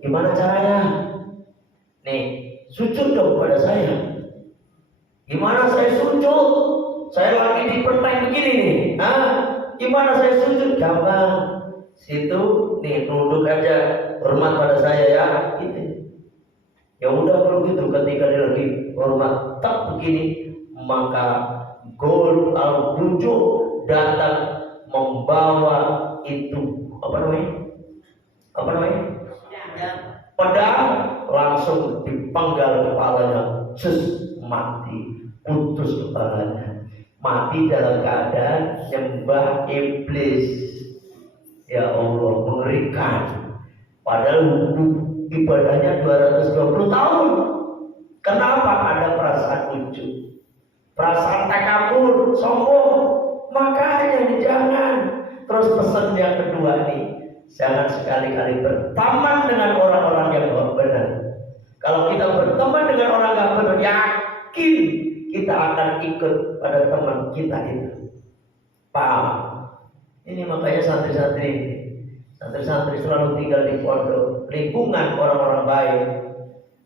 Gimana caranya? Nih, sujud dong pada saya. Gimana saya sujud? Saya lagi di perteng begini nih. Gimana saya sujud? Gampang. Situ nih nunduk aja, hormat pada saya ya. Gitu. Ya udah kalau gitu, ketika dia lagi hormat tak begini, maka Gol al-Bujuk datang membawa itu apa namanya? Pedang, langsung dipenggal kepalanya, mati, putus kepalanya, mati dalam keadaan nyembah iblis. Ya Allah, mengerikan. Padahal ibadahnya 220 tahun. Kenapa? Ada perasaan ujub, perasaan takabur, sombong. Makanya jangan. Terus pesan yang kedua nih, jangan sekali-kali berteman dengan orang-orang yang benar. Kalau kita berteman dengan orang yang benar, yakin kita akan ikut pada teman kita itu. Paham? Ini makanya santri-santri selalu tinggal di pondok, lingkungan orang-orang baik.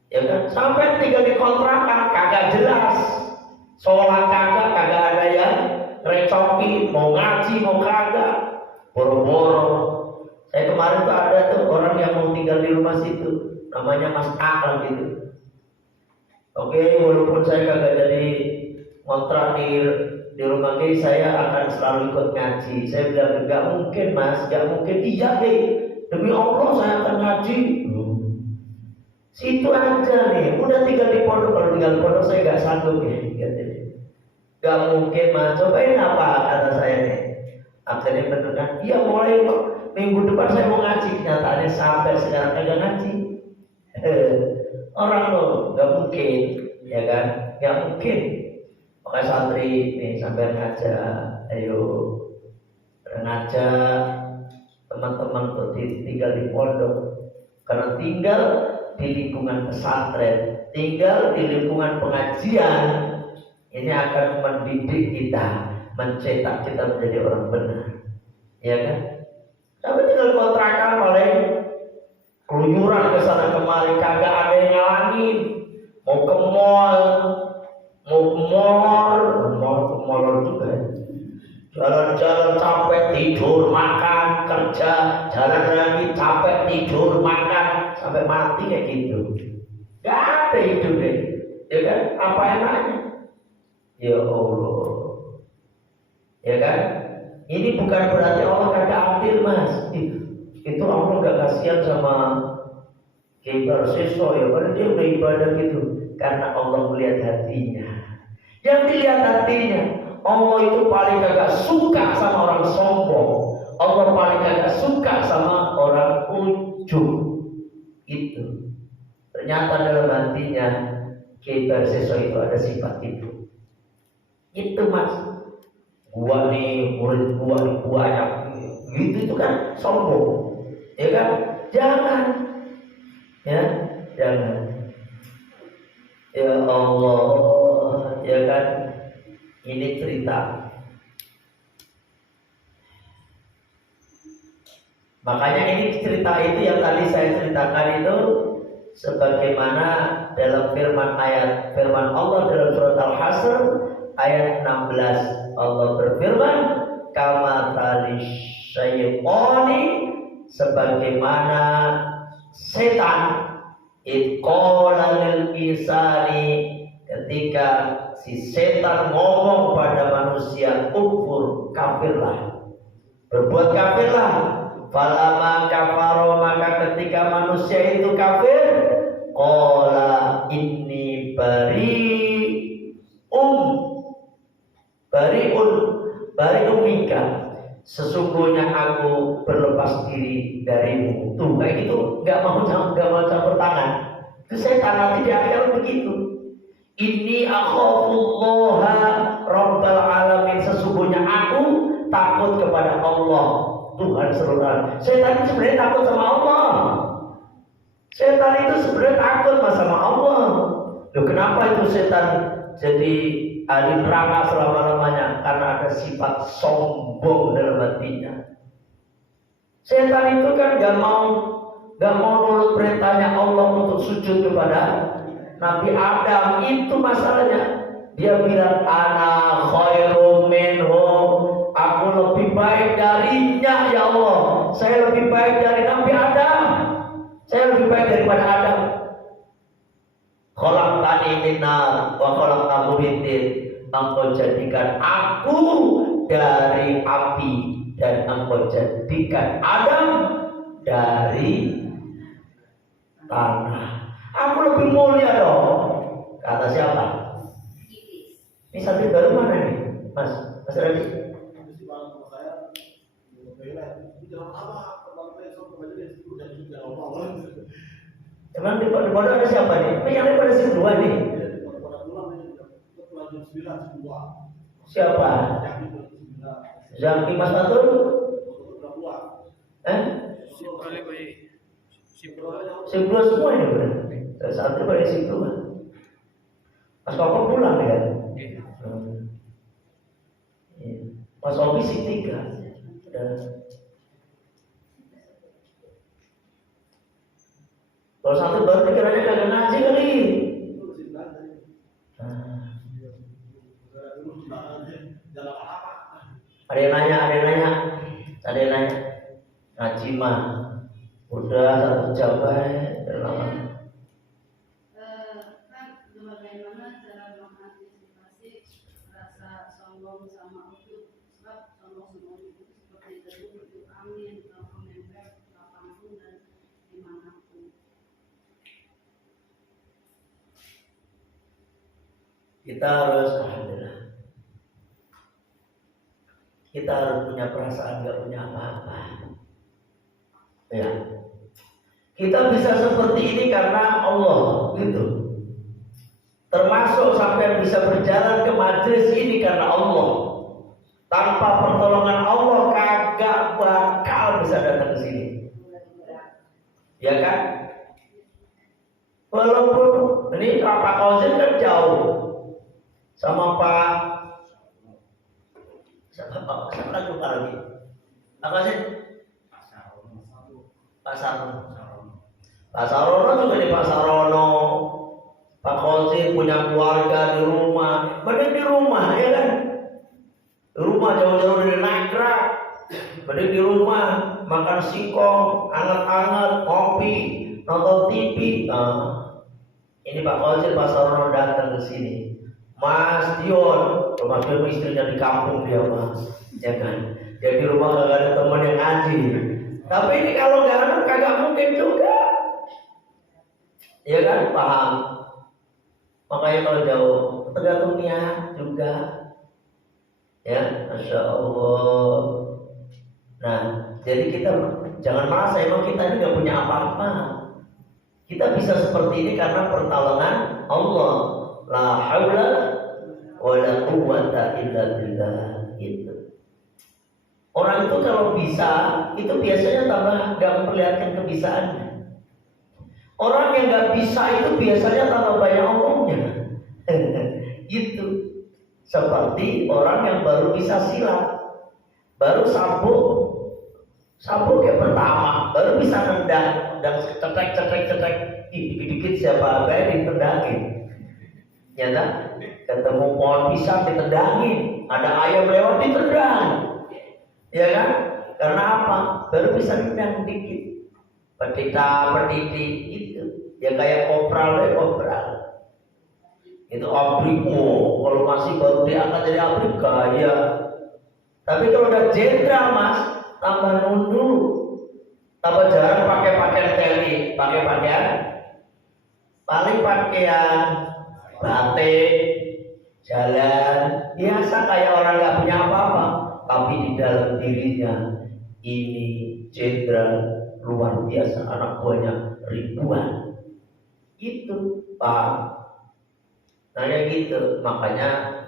Ya kan? Sampai tinggal di kontrakan, kagak jelas. Sholat kagak ada yang recoki, mau ngaji mau kagak, boro-boro. Saya kemarin tuh ada tuh orang yang mau tinggal di rumah situ, namanya Mas Akal gitu. Oke, walaupun saya kagak jadi kontrak di rumah Kiai, saya akan selalu ikut ngaji. Saya bilang, enggak mungkin Mas, enggak mungkin. Iya deh, demi Allah saya akan ngaji. Situ aja nih, udah tinggal di pondok. Kalau tinggal di pondok saya enggak sanggup ya. Enggak mungkin Mas, cobain apa kata saya nih. Akhirnya bener kan, iya mulai minggu depan saya mau ngaji. Nyatanya sampai sekarang kagak ngaji. Orang loh, enggak mungkin, ya kan? Enggak mungkin. Makanya santri nih sampai ngajak, ayo ngajak teman-teman untuk tinggal di pondok, karena tinggal di lingkungan pesantren, tinggal di lingkungan pengajian, ini akan mendidik kita, mencetak kita menjadi orang benar, ya kan? Tapi tinggal kontrakan paling keluyuran ke sana kemari, kagak ada yang ngalangin, mau ke mall, mau ke mall juga. Jalan-jalan capek tidur makan kerja, jalan lagi capek tidur makan sampai mati kayak gitu. Gak ada hidup deh, ya kan? Apa enaknya? Ya Allah, ya kan? Ini bukan berarti Allah kagak adil Mas. Itu Allah gak kasihan sama Kibar Seso ya, karena dia udah ibadah gitu. Karena Allah melihat hatinya. Yang dilihat hatinya, Allah itu paling kagak suka sama orang sombong. Allah paling kagak suka sama orang ujub. Itu. Ternyata dalam hatinya Kibar Seso itu ada sifat itu. Itu Mas. Gua nih murid gua nih banyak. Gitu itu kan sombong. Ya kan? Jangan. Ya, jangan. Ya Allah, ya kan? Ini cerita. Makanya ini cerita itu yang tadi saya ceritakan itu sebagaimana dalam firman Allah dalam surat Al-Hasr ayat 16, Allah berfirman, kama tali syaitani, sebagaimana setan iqala lil insani, ketika si setan ngomong pada manusia, kufur, kafirlah, berbuat kafirlah. Falama kafaro, maka ketika manusia itu kafir, qala inni bari'un minka, sesungguhnya aku berlepas diri darimu. Tuh kayak gitu, nggak mau campur tangan. Itu setan nanti di akhirat begitu. Inni akhafullaha rabbal alamin, sesungguhnya aku takut kepada Allah bukan seluruh alam. Setan itu sebenarnya takut sama Allah. Setan itu sebenarnya takut sama Allah. Loh, kenapa itu setan jadi ahli neraka selama-lamanya? Karena ada sifat sombong dalam hatinya. Setan itu kan gak mau nurut perintahnya Allah untuk sujud kepada Nabi Adam. Itu masalahnya. Dia bilang ana khairum minhu, aku lebih baik darinya ya Allah. Saya lebih baik dari Nabi Adam. Saya lebih baik daripada Adam. Khalaqtani min nar wa khalaqtahu min tin. Engkau jadikan aku dari api dan engkau jadikan Adam dari tanah. Aku lebih mulia dong. Kata siapa? Ini santri baru mana nih, Mas Radi? Emang di pondok ada siapa nih? Yang ini pada sip 2 nih. Siapa? Zaki Mas Fatul? Sip 2 semua ini benar. Santri pada sip 2. Mas Koko pulang ya? Mas Obi sip 3. Kalau satu baru pikirannya kagak ngaji kali. Ada yang nanya. Ngaji mah udah 1 jam lama. Bagaimana cara mengantisipasi rasa sombong sama ujub? Sebab sombong sama ujub seperti debu, ujub angin, atau menempel kapanpun dan dimanapun. Kita harus alhamdulillah. Kita harus punya perasaan gak punya apa-apa. Ya. Kita bisa seperti ini karena Allah, gitu. Termasuk sampai bisa berjalan ke majelis ini karena Allah. Tanpa pertolongan Allah kagak bakal bisa datang ke sini. Ya kan? Walaupun ini Pak Kauzin kan jauh sama siapa lagi? Pak Kauzin? Pak Sarono juga di Pak Sarono. Pak Kauzin punya keluarga di rumah. Mereka di rumah ya kan? Di rumah jauh-jauh dari Nagrag. Mereka di rumah makan singkong, anget-anget, kopi, nonton TV. Ini Pak Kauzin, Pak Sarono datang ke sini. Mas Dion, Mas Dion istrinya di kampung dia Mas, ya kan? Dia di rumah kagak ada teman yang ngaji. Tapi ini kalau nggak ada kagak mungkin juga, ya kan? Paham? Makanya kalau jauh tergantung niat juga, ya, Masya Allah. Nah, jadi kita jangan merasa emang kita ini nggak punya apa-apa. Kita bisa seperti ini karena pertolongan Allah. La haula wala quwwata illa billah. Gitu. Orang itu kalau bisa, itu biasanya tambah gak memperlihatkan kebisaannya. Orang yang gak bisa itu biasanya tambah banyak omongnya. Gitu. Seperti orang yang baru bisa silat, baru sabuk kayak pertama, baru bisa nendang, dan cetek, dikit-dikit siapa kayak ditendangin. Ya kan? Ketemu pohon pisang ditendangin, ada ayam lewat ditendang. Ya kan? Karena apa? Baru bisa nendang dikit. Petita gitu. Ya kayak kopral. Itu abrik, kalau masih baru diangkat jadi abrik gaya. Tapi kalau udah jenderal Mas, tambah nunduk, tambah jarang pakai pakaian teli, pakai pakaian paling pakaian batik, jalan biasa kayak orang nggak punya apa-apa, tapi di dalam dirinya ini jenderal luar biasa, anak buahnya ribuan. Itu Pak. Nah ya gitu, makanya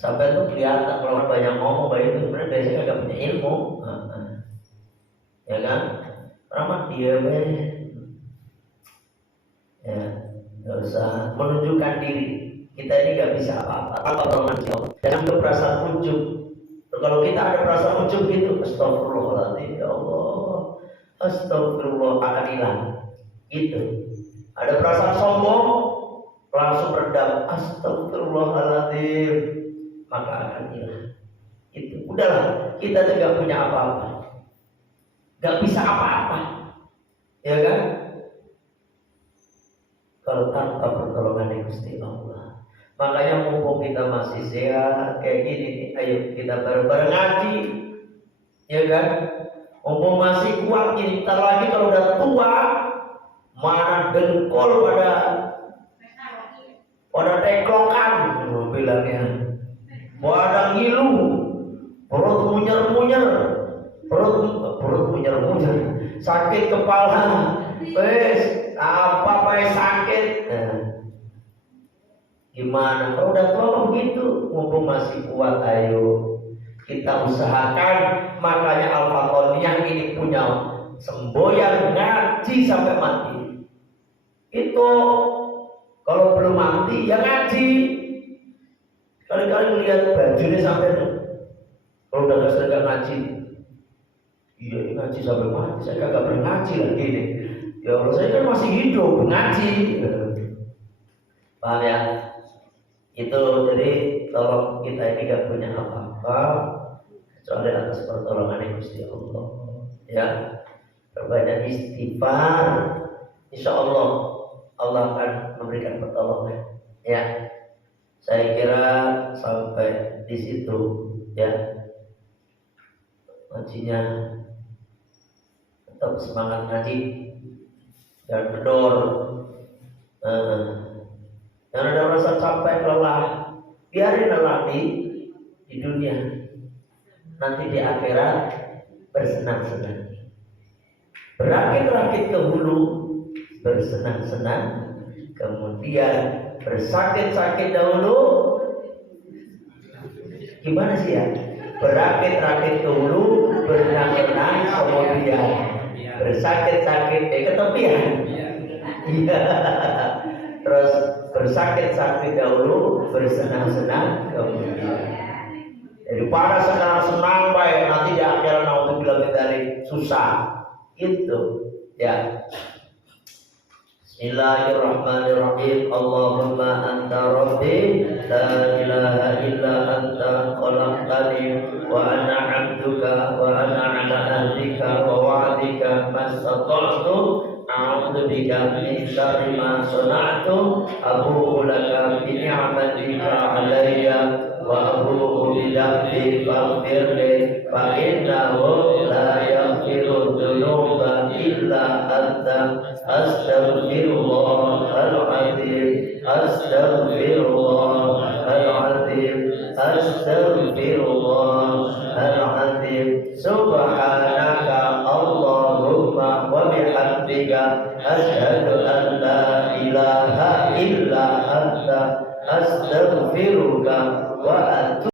Sampai itu kelihatan kalau banyak ngomong baik itu sebenarnya biasanya nggak punya ilmu, ya kan? Ramah dia ya, nggak usah menunjukkan diri. Kita ini nggak bisa apa-apa tanpa pertolongan Allah. Jangan berperasaan ujub. Kalau kita ada perasaan ujub gitu, astagfirullahaladzim, ya Allah, astagfirullah, akan hilang. Gitu. Ada perasaan sombong, langsung redam, astagfirullahaladzim, maka akan hilang. Itu udahlah, kita tuh nggak punya apa-apa, nggak bisa apa-apa, ya kan? Kalau tanpa pertolongan Gusti Allah. Makanya mumpung kita masih sehat kayak gini nih, ayo kita bareng-bareng ngaji, ya kan? Mumpung masih kuat ini, ntar lagi kalau udah tua, mana dengkul pada teklokan, bilangnya, pada ngilu, perut munyer-munyer, perut munyer-munyer, sakit kepala, wes apa sakit. Nah, gimana kalau udah tua begitu? Mumpung masih kuat, ayo kita usahakan. Makanya Al-Fatoniyah ini punya semboyan ngaji sampai mati. Itu kalau belum mati ya ngaji. Kali-kali melihat bajunya sampai tuh, kalau udah gak ngaji, iya ngaji sampai mati. Saya kagak pernah ngaji lagi nih. Ya Allah, saya kan masih hidup ngaji. Paham ya? Itu jadi tolong kita ini gak punya apa-apa kecuali atas pertolongan Gusti Allah. Ya, perbanyak istighfar, insya Allah Allah akan memberikan pertolongan. Ya, saya kira sampai di situ ya. Ngajinya tetap semangat ngaji dan kendor. Yang ada rasa capek lelah, biarin lelah di dunia. Nanti di akhirat bersenang-senang. Berakit-rakit ke hulu, bersenang-senang, kemudian bersakit-sakit dahulu. Gimana sih ya? Berakit-rakit ke hulu, berenang-renang, kemudian bersakit-sakit ke tepian. Iya. Terus bersakit-sakit dahulu, bersenang-senang kemudian. Jadi pada senang-senang baik, nanti di akhirat nanti bilang dari susah. Itu ya. Bismillahirrahmanirrahim. Allahumma anta rabbi la ilaha illa anta khalaqtani wa ana 'abduka wa ana 'ala ahdika wa wa'dika mastata'tu. A'udzu bika min syarri ma sana'tu. Abu'u laka bi ni'matika 'alayya wa abu'u bi dhanbi faghfirli fa innahu la yaghfiru dzunuba illa anta. Astaghfirullahal azim, astaghfirullahal azim, astaghfirullahal azim. Subhanaka Allahumma wa bihamdika asyhadu an la ilaha illa anta astaghfiruka wa atubu